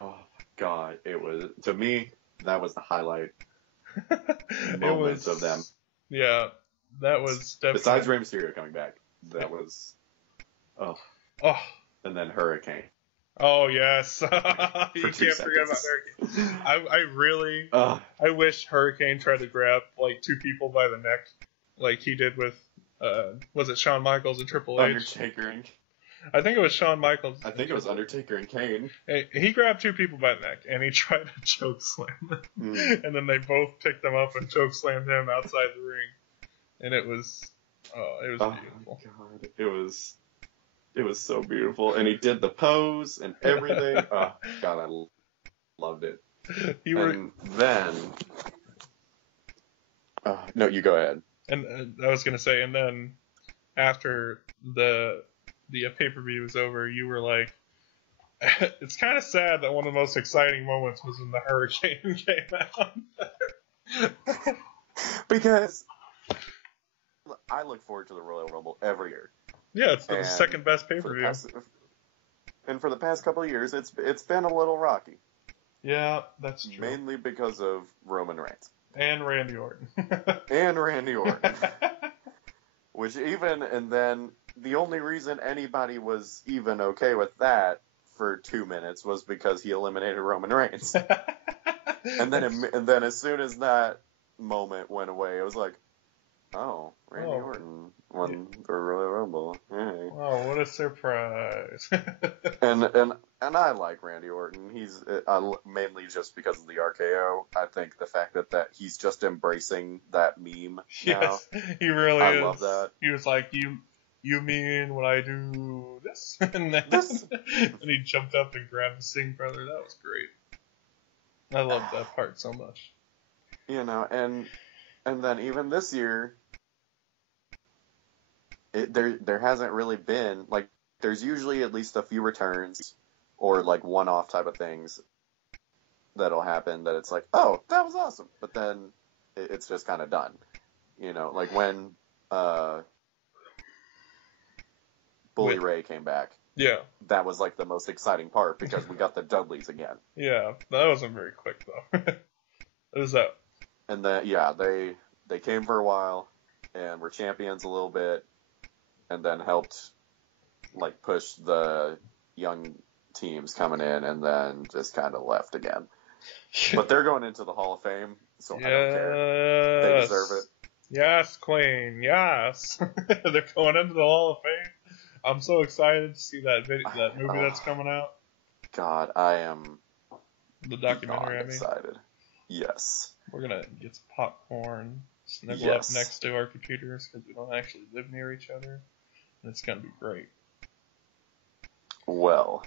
my god, it was, to me, that was the highlight moments of them. Yeah, that was definitely. Besides Rey Mysterio coming back, that was, oh, and then Hurricane. Oh yes, you can't 2 forget about seconds. Hurricane. I really, I wish Hurricane tried to grab like 2 people by the neck, like he did with, was it Shawn Michaels and Triple H? Undertaker and I think it was Shawn Michaels. I think it was Undertaker and Kane. He grabbed 2 people by the neck and he tried to choke slam them, and then they both picked him up and choke slammed him outside the ring, and it was beautiful. My God, it was so beautiful, and he did the pose and everything. Oh God, I loved it. And then, no, you go ahead. And I was gonna say, and then after the pay-per-view was over, you were like, it's kind of sad that one of the most exciting moments was when the Hurricane came out. Because I look forward to the Royal Rumble every year. Yeah, it's the second best pay-per-view. And for the past couple of years, it's been a little rocky. Yeah, that's true. Mainly because of Roman Reigns. And Randy Orton. Which and then the only reason anybody was even okay with that for 2 minutes was because he eliminated Roman Reigns. and then as soon as that moment went away, it was like, oh, Randy Orton won the Royal Rumble. Hey. Oh, what a surprise! And I like Randy Orton. He's mainly just because of the RKO. I think the fact that he's just embracing that meme now. Yes, he really is. I love that. He was like, you mean when I do this? and he jumped up and grabbed the Singh brother. That was great. I loved that part so much. You know, and then even this year, there hasn't really been, like, there's usually at least a few returns or like one-off type of things that'll happen that it's like, oh, that was awesome, but then it's just kind of done. You know, like when Bully Ray came back. Yeah. That was like the most exciting part because we got the Dudleys again. Yeah, that wasn't very quick though. What is that? And then they came for a while and were champions a little bit, and then helped like push the young teams coming in, and then just kind of left again. But they're going into the Hall of Fame, so I don't care. They deserve it. Yes, Queen. Yes, they're going into the Hall of Fame. I'm so excited to see that movie that's coming out. God, I am. The documentary. I'm excited. Yes. We're gonna get some popcorn, snuggle up next to our computers because we don't actually live near each other, and it's gonna be great. Well,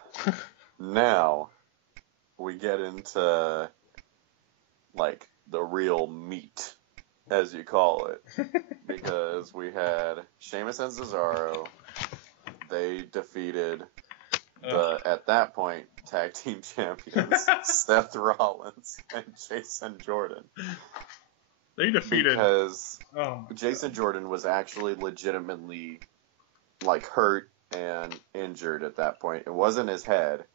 now we get into like the real meat, as you call it, because we had Sheamus and Cesaro. They defeated at that point, tag team champions Seth Rollins and Jason Jordan. They defeated because Jason Jordan was actually legitimately like hurt and injured at that point. It wasn't his head,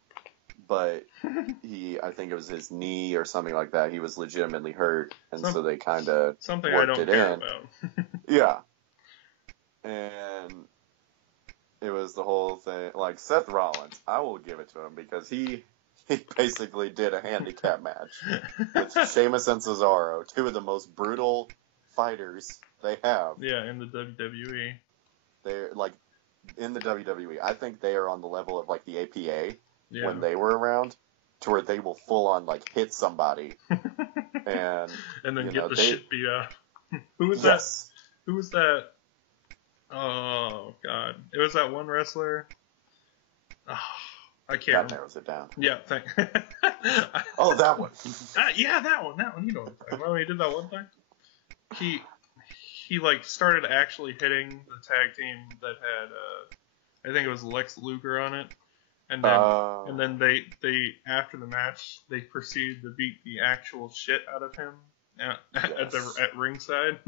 but I think it was his knee or something like that. He was legitimately hurt, and so they kind of worked it in. Yeah, and it was the whole thing. Like Seth Rollins, I will give it to him because he basically did a handicap match with Sheamus and Cesaro, two of the most brutal fighters they have. Yeah, in the WWE. They're like in the WWE. I think they are on the level of like the APA when they were around, to where they will full on like hit somebody and then get the shit beat out. Who was that? Who was that? Oh God! It was that one wrestler. Oh, I can't. That narrows it down. Yeah, Oh, that one. Yeah, that one. You know what I'm talking about. He did that one thing. He like started actually hitting the tag team that had I think it was Lex Luger on it, and then they after the match they proceeded to beat the actual shit out of him at ringside.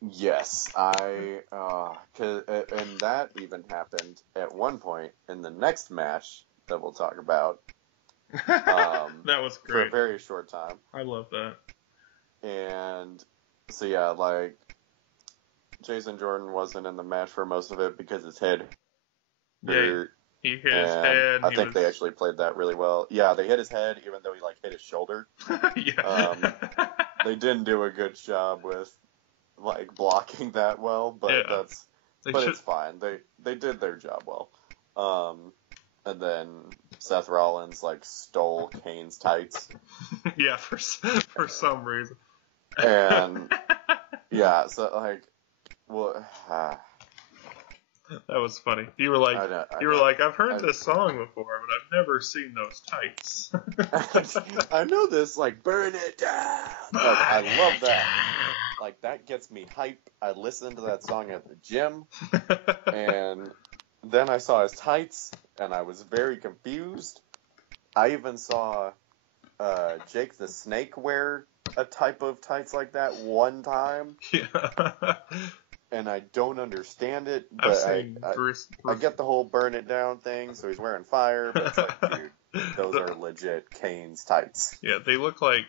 Yes, and that even happened at one point in the next match that we'll talk about. That was great. For a very short time. I love that. And so yeah, like Jason Jordan wasn't in the match for most of it because his head hurt. He hit his head. I think they actually played that really well. Yeah, they hit his head even though he like hit his shoulder. Yeah. They didn't do a good job with like blocking that well, but it's fine. They did their job well. And then Seth Rollins like stole Kane's tights. Yeah, for some reason. And yeah, so like, well, that was funny. You were like, I've heard this song before, but I've never seen those tights. I know this, like, burn it down. Like, I love that. Like, that gets me hype. I listened to that song at the gym, and then I saw his tights, and I was very confused. I even saw Jake the Snake wear a type of tights like that one time. Yeah. And I don't understand it, but I get the whole burn it down thing, so he's wearing fire, but it's like, dude, those are legit Kane's tights. Yeah, they look like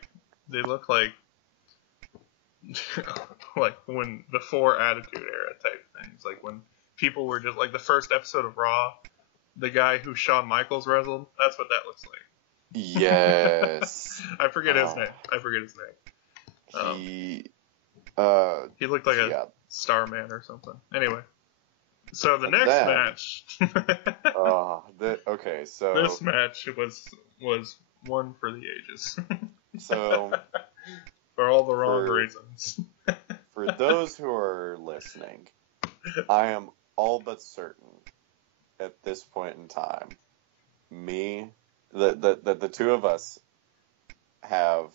like when before Attitude Era type things, like when people were just like the first episode of Raw, the guy who Shawn Michaels wrestled, that's what that looks like. Yes. I forget his name. He looked like a Starman or something. Anyway, so the next match. So this match was one for the ages. So for all the wrong reasons. For those who are listening, I am all but certain at this point in time, the two of us have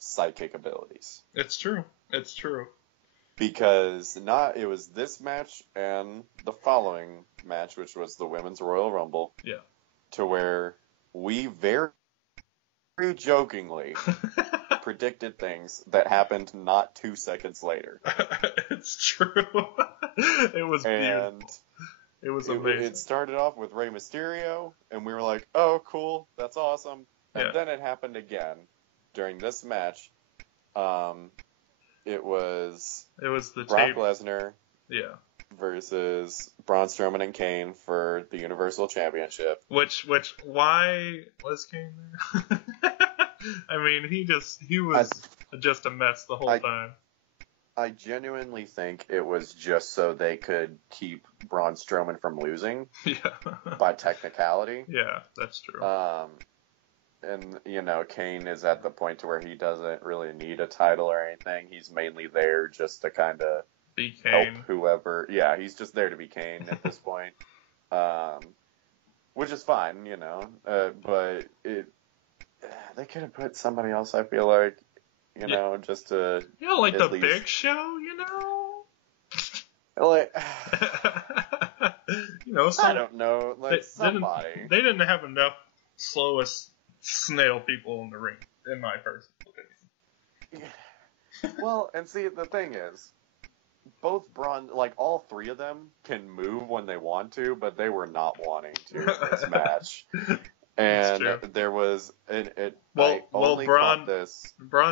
psychic abilities. It's true. Because it was this match and the following match, which was the Women's Royal Rumble. Yeah. To where we very jokingly predicted things that happened not 2 seconds later. It's true. It was beautiful. It was amazing. It started off with Rey Mysterio, and we were like, oh, cool, that's awesome. And then it happened again during this match. It was the Brock Lesnar versus Braun Strowman and Kane for the Universal Championship. Which why was Kane there? I mean, he was just a mess the whole time. I genuinely think it was just so they could keep Braun Strowman from losing. Yeah. By technicality. Yeah, that's true. And, Kane is at the point to where he doesn't really need a title or anything. He's mainly there just to kind of help whoever. Yeah, he's just there to be Kane at this point. Which is fine, but they could have put somebody else, I feel like, just to... like the Big Show, Like... I don't know, like somebody. They didn't have enough slowest snail people in the ring, in my personal opinion. Well, and see, the thing is, both Braun, like all three of them, can move when they want to, but they were not wanting to in this match. And there was Braun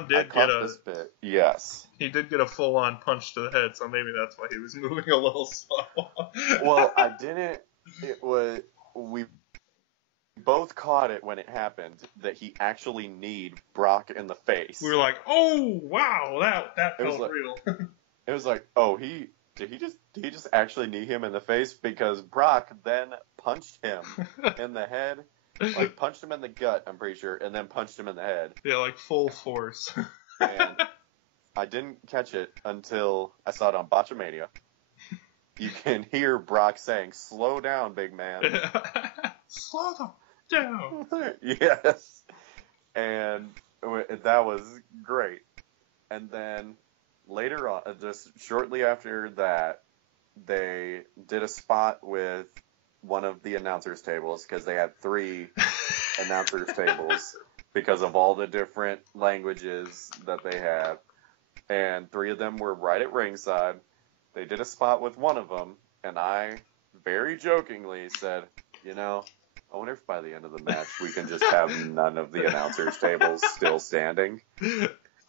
did get this bit. Yes. He did get a full-on punch to the head, so maybe that's why he was moving a little slow. Well, I didn't. We both caught it when it happened that he actually kneed Brock in the face. We were like, "Oh, wow, that felt real." It was like, "Oh, did he just actually knee him in the face?" Because Brock then punched him in the head. Like, punched him in the gut, I'm pretty sure, and then punched him in the head. Yeah, like full force. And I didn't catch it until I saw it on Botchamania. You can hear Brock saying, "Slow down, big man." Slow down. Yes. And that was great. And then later on, just shortly after that, they did a spot with one of the announcers' tables because they had 3 announcers' tables because of all the different languages that they had. And 3 of them were right at ringside. They did a spot with one of them, and I very jokingly said, I wonder if by the end of the match we can just have none of the announcers' tables still standing.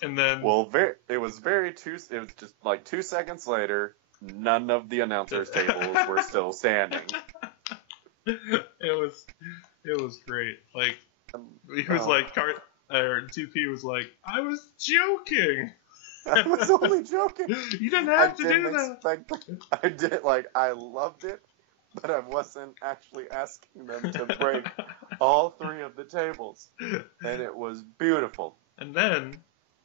And then, well, it was just like 2 seconds later, none of the announcers' tables were still standing. It was great. Like, he was like, 2P was like, I was joking. I was only joking. You didn't have to do that. I did, I loved it, but I wasn't actually asking them to break all 3 of the tables. And it was beautiful. And then,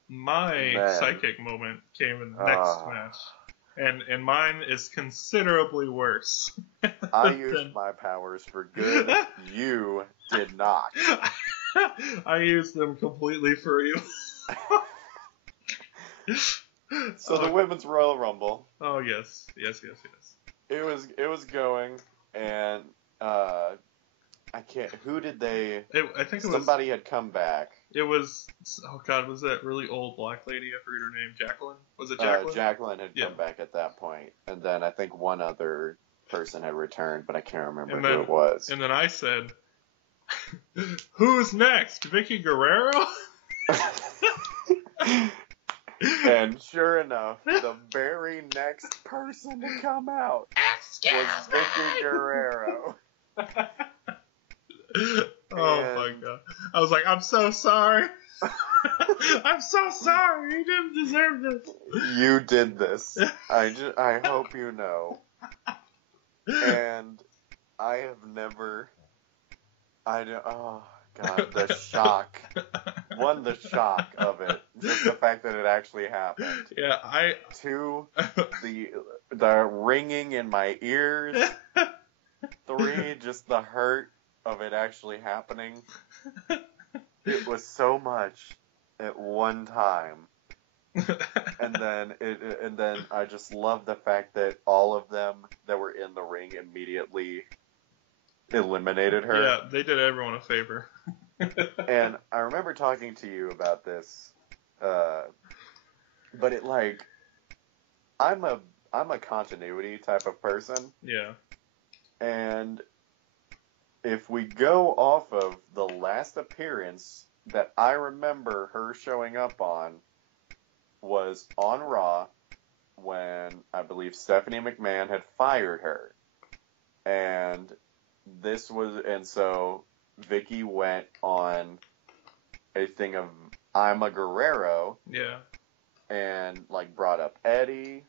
my psychic moment came in the next match. And mine is considerably worse. I used my powers for good. You did not. I used them completely for you. So the Women's Royal Rumble. Oh, yes. It was going, and I can't. Who did they? I think somebody had come back. It was. Oh God, was that really old black lady? I forget her name. Jacqueline. Was it Jacqueline? Jacqueline had come back at that point, and then I think one other person had returned, but I can't remember who it was. And then I said, "Who's next? Vicky Guerrero?" And sure enough, the very next person to come out was Vicky Guerrero. Oh my God. I was like, I'm so sorry. I'm so sorry. You didn't deserve this. You did this. I hope you know. And I have never... oh, God, the shock. The shock of it. Just the fact that it actually happened. Yeah, 2, the ringing in my ears. 3, just the hurt of it actually happening. It was so much at one time. And then I just love the fact that all of them that were in the ring immediately eliminated her. Yeah, they did everyone a favor. And I remember talking to you about this, but I'm a continuity type of person. Yeah. And if we go off of the last appearance that I remember her showing up on was on Raw when I believe Stephanie McMahon had fired her. And so Vicky went on a thing of I'm a Guerrero. Yeah. And brought up Eddie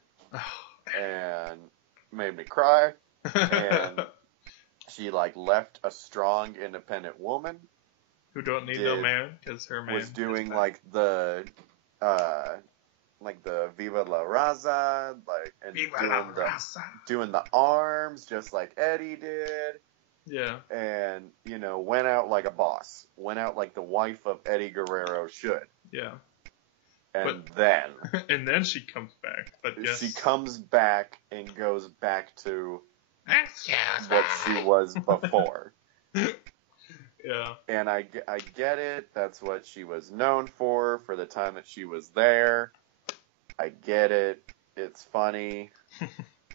and made me cry. And she left a strong, independent woman who don't need no man because her man was doing the Viva la Raza, and doing the arms just like Eddie did. Yeah. And went out like a boss. Went out like the wife of Eddie Guerrero should. Yeah. And then she comes back. But she comes back and goes back to what she was before. Yeah. And I get it. That's what she was known for the time that she was there. I get it. It's funny.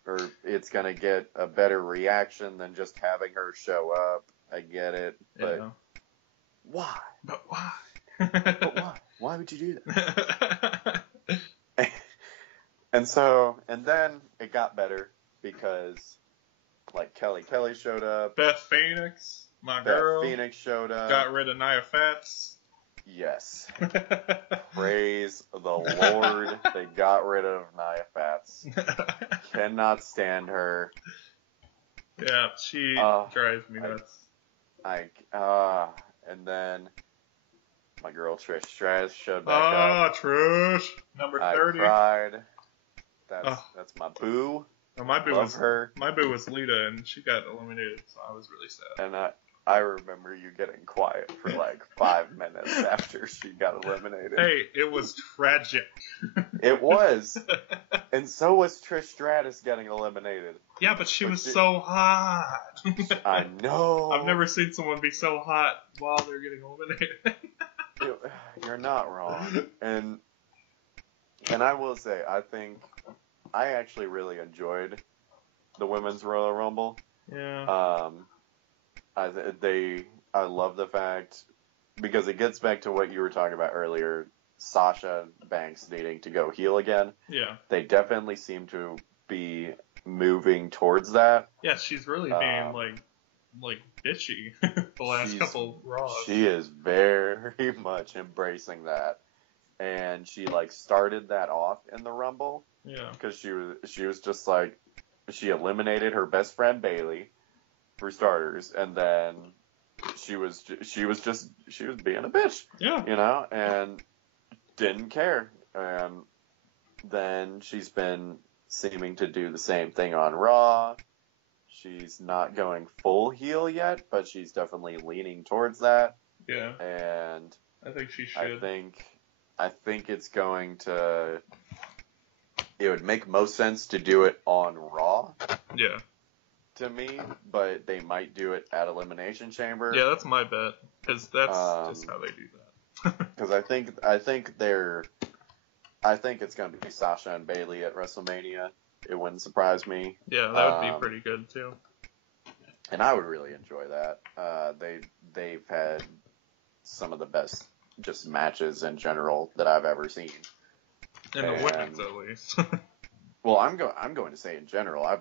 Or it's going to get a better reaction than just having her show up. I get it. But why? But why? But why? Why would you do that? And then it got better because Kelly showed up. Beth Phoenix, my girl. Beth Phoenix showed up. Got rid of Nia Fats. Yes. Praise the Lord. They got rid of Nia Fats. Cannot stand her. Yeah, she drives me nuts. And then my girl Trish Stratus showed back up. Trish. Number 30. I cried. That's my boo. No, my boo Love her. My boo was Lita, and she got eliminated, so I was really sad. And I remember you getting quiet for like 5 minutes after she got eliminated. Hey, it was tragic. It was. And so was Trish Stratus getting eliminated. Yeah, but she was so hot. I know. I've never seen someone be so hot while they're getting eliminated. You're not wrong. And I will say, I actually really enjoyed the Women's Royal Rumble. Yeah. I love the fact, because it gets back to what you were talking about earlier, Sasha Banks needing to go heel again. Yeah. They definitely seem to be moving towards that. Yeah, she's really being like bitchy the last couple Raws. She is very much embracing that. And she like started that off in the Rumble. Yeah. Because she was just like, she eliminated her best friend Bayley, for starters, and then she was being a bitch. Yeah. You know, and didn't care. And then she's been seeming to do the same thing on Raw. She's not going full heel yet, but she's definitely leaning towards that. Yeah. And I think she should. I think it's going to. It would make most sense to do it on Raw. Yeah. To me, but they might do it at Elimination Chamber. Yeah, that's my bet, because that's just how they do that. Because I think it's going to be Sasha and Bayley at WrestleMania. It wouldn't surprise me. Yeah, that would be pretty good too. And I would really enjoy that. They've had some of the best just matches in general that I've ever seen. In the women's, at least. Well, I'm going to say in general, I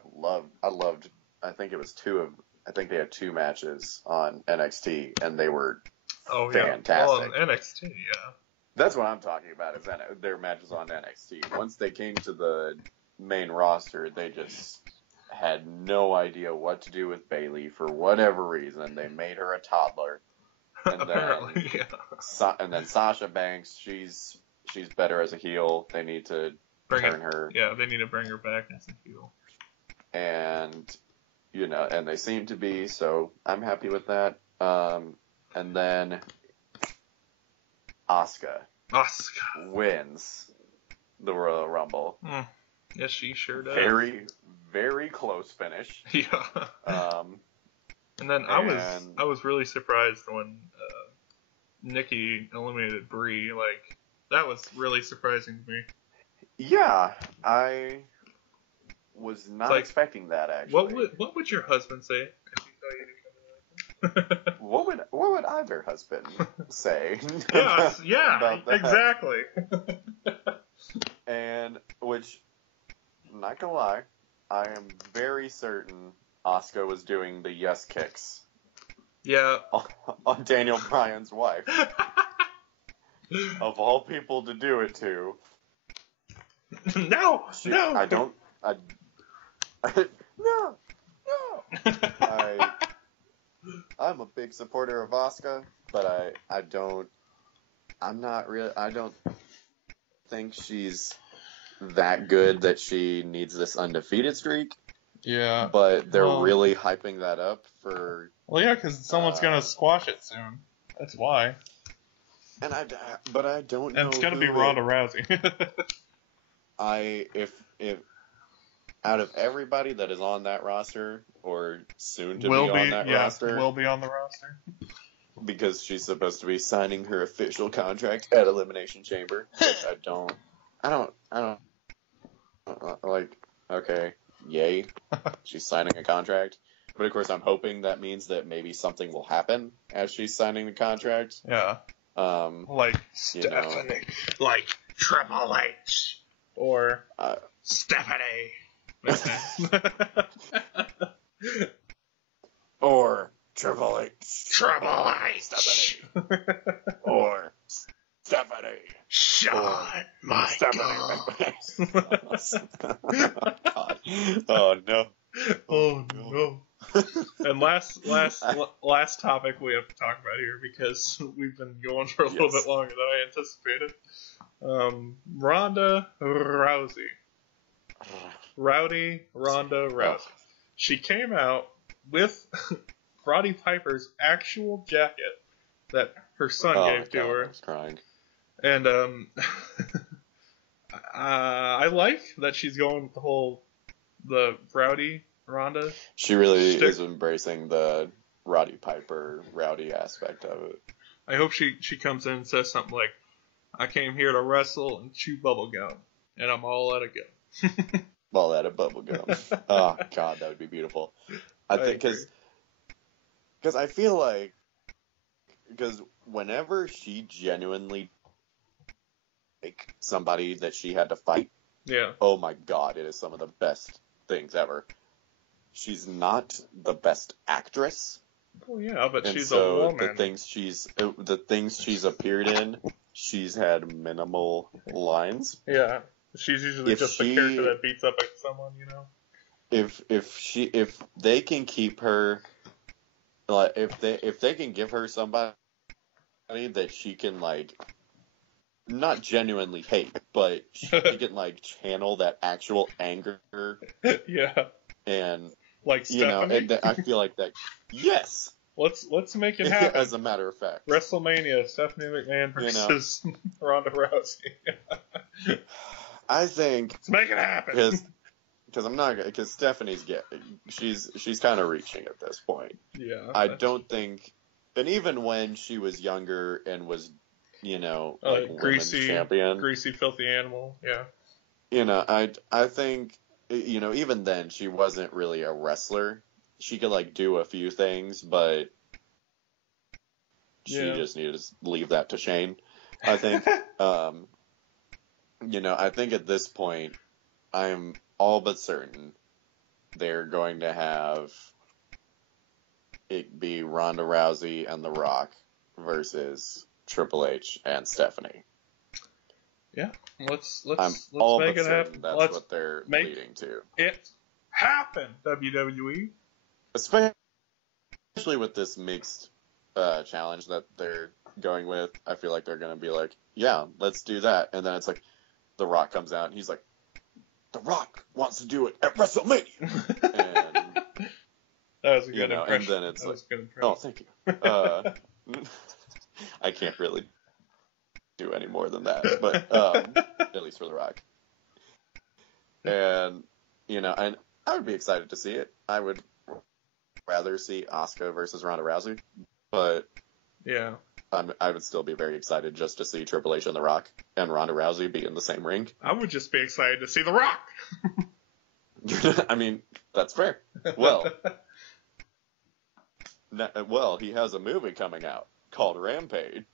loved. I think they had 2 matches on NXT, and they were fantastic. Well, on NXT, yeah. That's what I'm talking about, is their matches on NXT. Once they came to the main roster, they just had no idea what to do with Bayley for whatever reason. They made her a toddler. And Apparently, yeah. And then Sasha Banks, she's better as a heel. They need to turn her. Yeah, they need to bring her back as a heel. And and they seem to be, so I'm happy with that. And then Asuka wins the Royal Rumble. Yes, she sure does. Very, very close finish. Yeah. And then I was really surprised when Nikki eliminated Brie. Like, that was really surprising to me. Yeah, I was not expecting that, actually. What would your husband say if he saw you do something like that? What would either husband say? Yeah, about that? Exactly. And which, I'm not gonna lie, I am very certain Asuka was doing the yes kicks. Yeah. On Daniel Bryan's wife. Of all people to do it to. No! No! I'm a big supporter of Asuka, but I don't think she's that good that she needs this undefeated streak. Yeah. But they're really hyping that up for... Well, yeah, because someone's going to squash it soon. That's why. But I don't know. And it's going to be Ronda Rousey. If out of everybody that is on that roster, or soon to be on that roster... will be on the roster. Because she's supposed to be signing her official contract at Elimination Chamber. Which I don't like, okay, yay, she's signing a contract. But of course, I'm hoping that means that maybe something will happen as she's signing the contract. Yeah. Like Stephanie. Like Triple H. Or Stephanie. Or Triple H. Triple H. Stephanie. Or Stephanie. Shawn Michaels. Oh no. Oh no. And last topic we have to talk about here, because we've been going for a little bit longer than I anticipated. Ronda Rousey. Ronda Rousey. She came out with Roddy Piper's actual jacket that her son gave to her. I was crying. And I like that she's going with the rowdy Ronda. She really is embracing the Roddy Piper rowdy aspect of it. I hope she comes in and says something like, "I came here to wrestle and chew bubble gum, and I'm all out of gum." All out of bubble gum. Oh God, that would be beautiful. I think because I feel like whenever she genuinely like somebody that she had to fight, yeah. Oh my God, it is some of the best things ever. She's not the best actress. Well, yeah, but and she's so a woman. the things she's appeared in, she's had minimal lines. Yeah, she's usually just the character that beats up someone, you know. If they can keep her, like if they can give her somebody that she can like not genuinely hate, but she can like channel that actual anger. Yeah. And like Stephanie? and I feel like that. Yes. Let's make it happen. As a matter of fact, WrestleMania: Stephanie McMahon versus Ronda Rousey. I think let's make it happen. Because I'm not because Stephanie's she's kind of reaching at this point. Yeah. I don't think, and even when she was younger and was, like greasy champion, greasy, filthy animal. Yeah. I think. Even then, she wasn't really a wrestler. She could, like, do a few things, but she just needed to leave that to Shane, I think. I think at this point, I'm all but certain they're going to have it be Ronda Rousey and The Rock versus Triple H and Stephanie. Yeah, let's all make but it happen. That's what they're leading to. It happen, WWE. Especially with this mixed challenge that they're going with, I feel like they're going to be like, yeah, let's do that. And then it's like, The Rock comes out and he's like, The Rock wants to do it at WrestleMania. And, that was a good impression. And then it's oh, thank you. I can't really do any more than that, but at least for The Rock. And and I would be excited to see it. I would rather see Asuka versus Ronda Rousey, but yeah, I would still be very excited just to see Triple H and The Rock and Ronda Rousey be in the same ring. I would just be excited to see The Rock. I mean, that's fair. Well, he has a movie coming out called Rampage.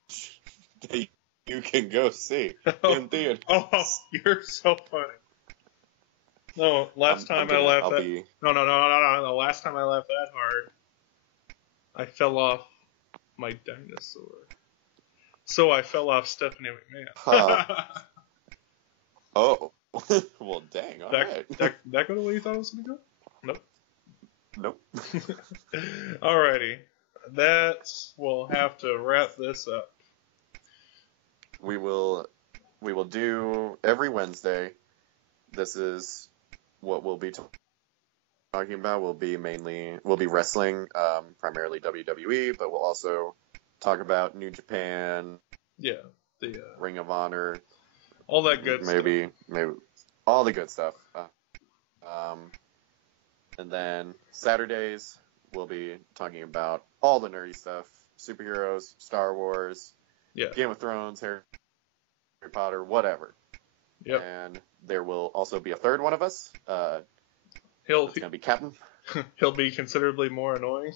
You can go see in theaters. Oh, you're so funny. No, last time I laughed that. No. The last time I laughed that hard, I fell off my dinosaur. So I fell off Stephanie McMahon. Oh, well, dang! All right. That go the way you thought it was gonna go? Nope. Alrighty, we'll have to wrap this up. We will do every Wednesday. This is what we'll be talking about. We'll be wrestling, primarily WWE, but we'll also talk about New Japan. Yeah, the Ring of Honor, all that good stuff. Maybe all the good stuff. And then Saturdays we'll be talking about all the nerdy stuff: superheroes, Star Wars, Game of Thrones, Harry Potter, whatever. Yep. And there will also be a third one of us. It's going to be Captain. He'll be considerably more annoying.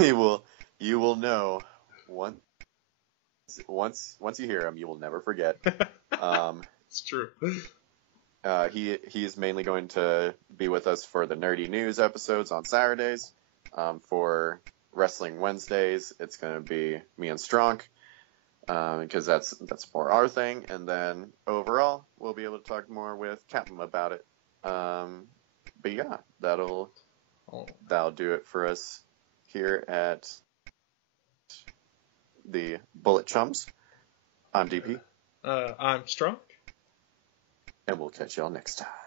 You will know once you hear him, you will never forget. It's true. He is mainly going to be with us for the nerdy news episodes on Saturdays. For Wrestling Wednesdays, it's going to be me and Strong. Because that's more our thing, and then overall we'll be able to talk more with Captain about it. But yeah, that'll do it for us here at the Bullet Chums. I'm DP. I'm Strong, and we'll catch y'all next time.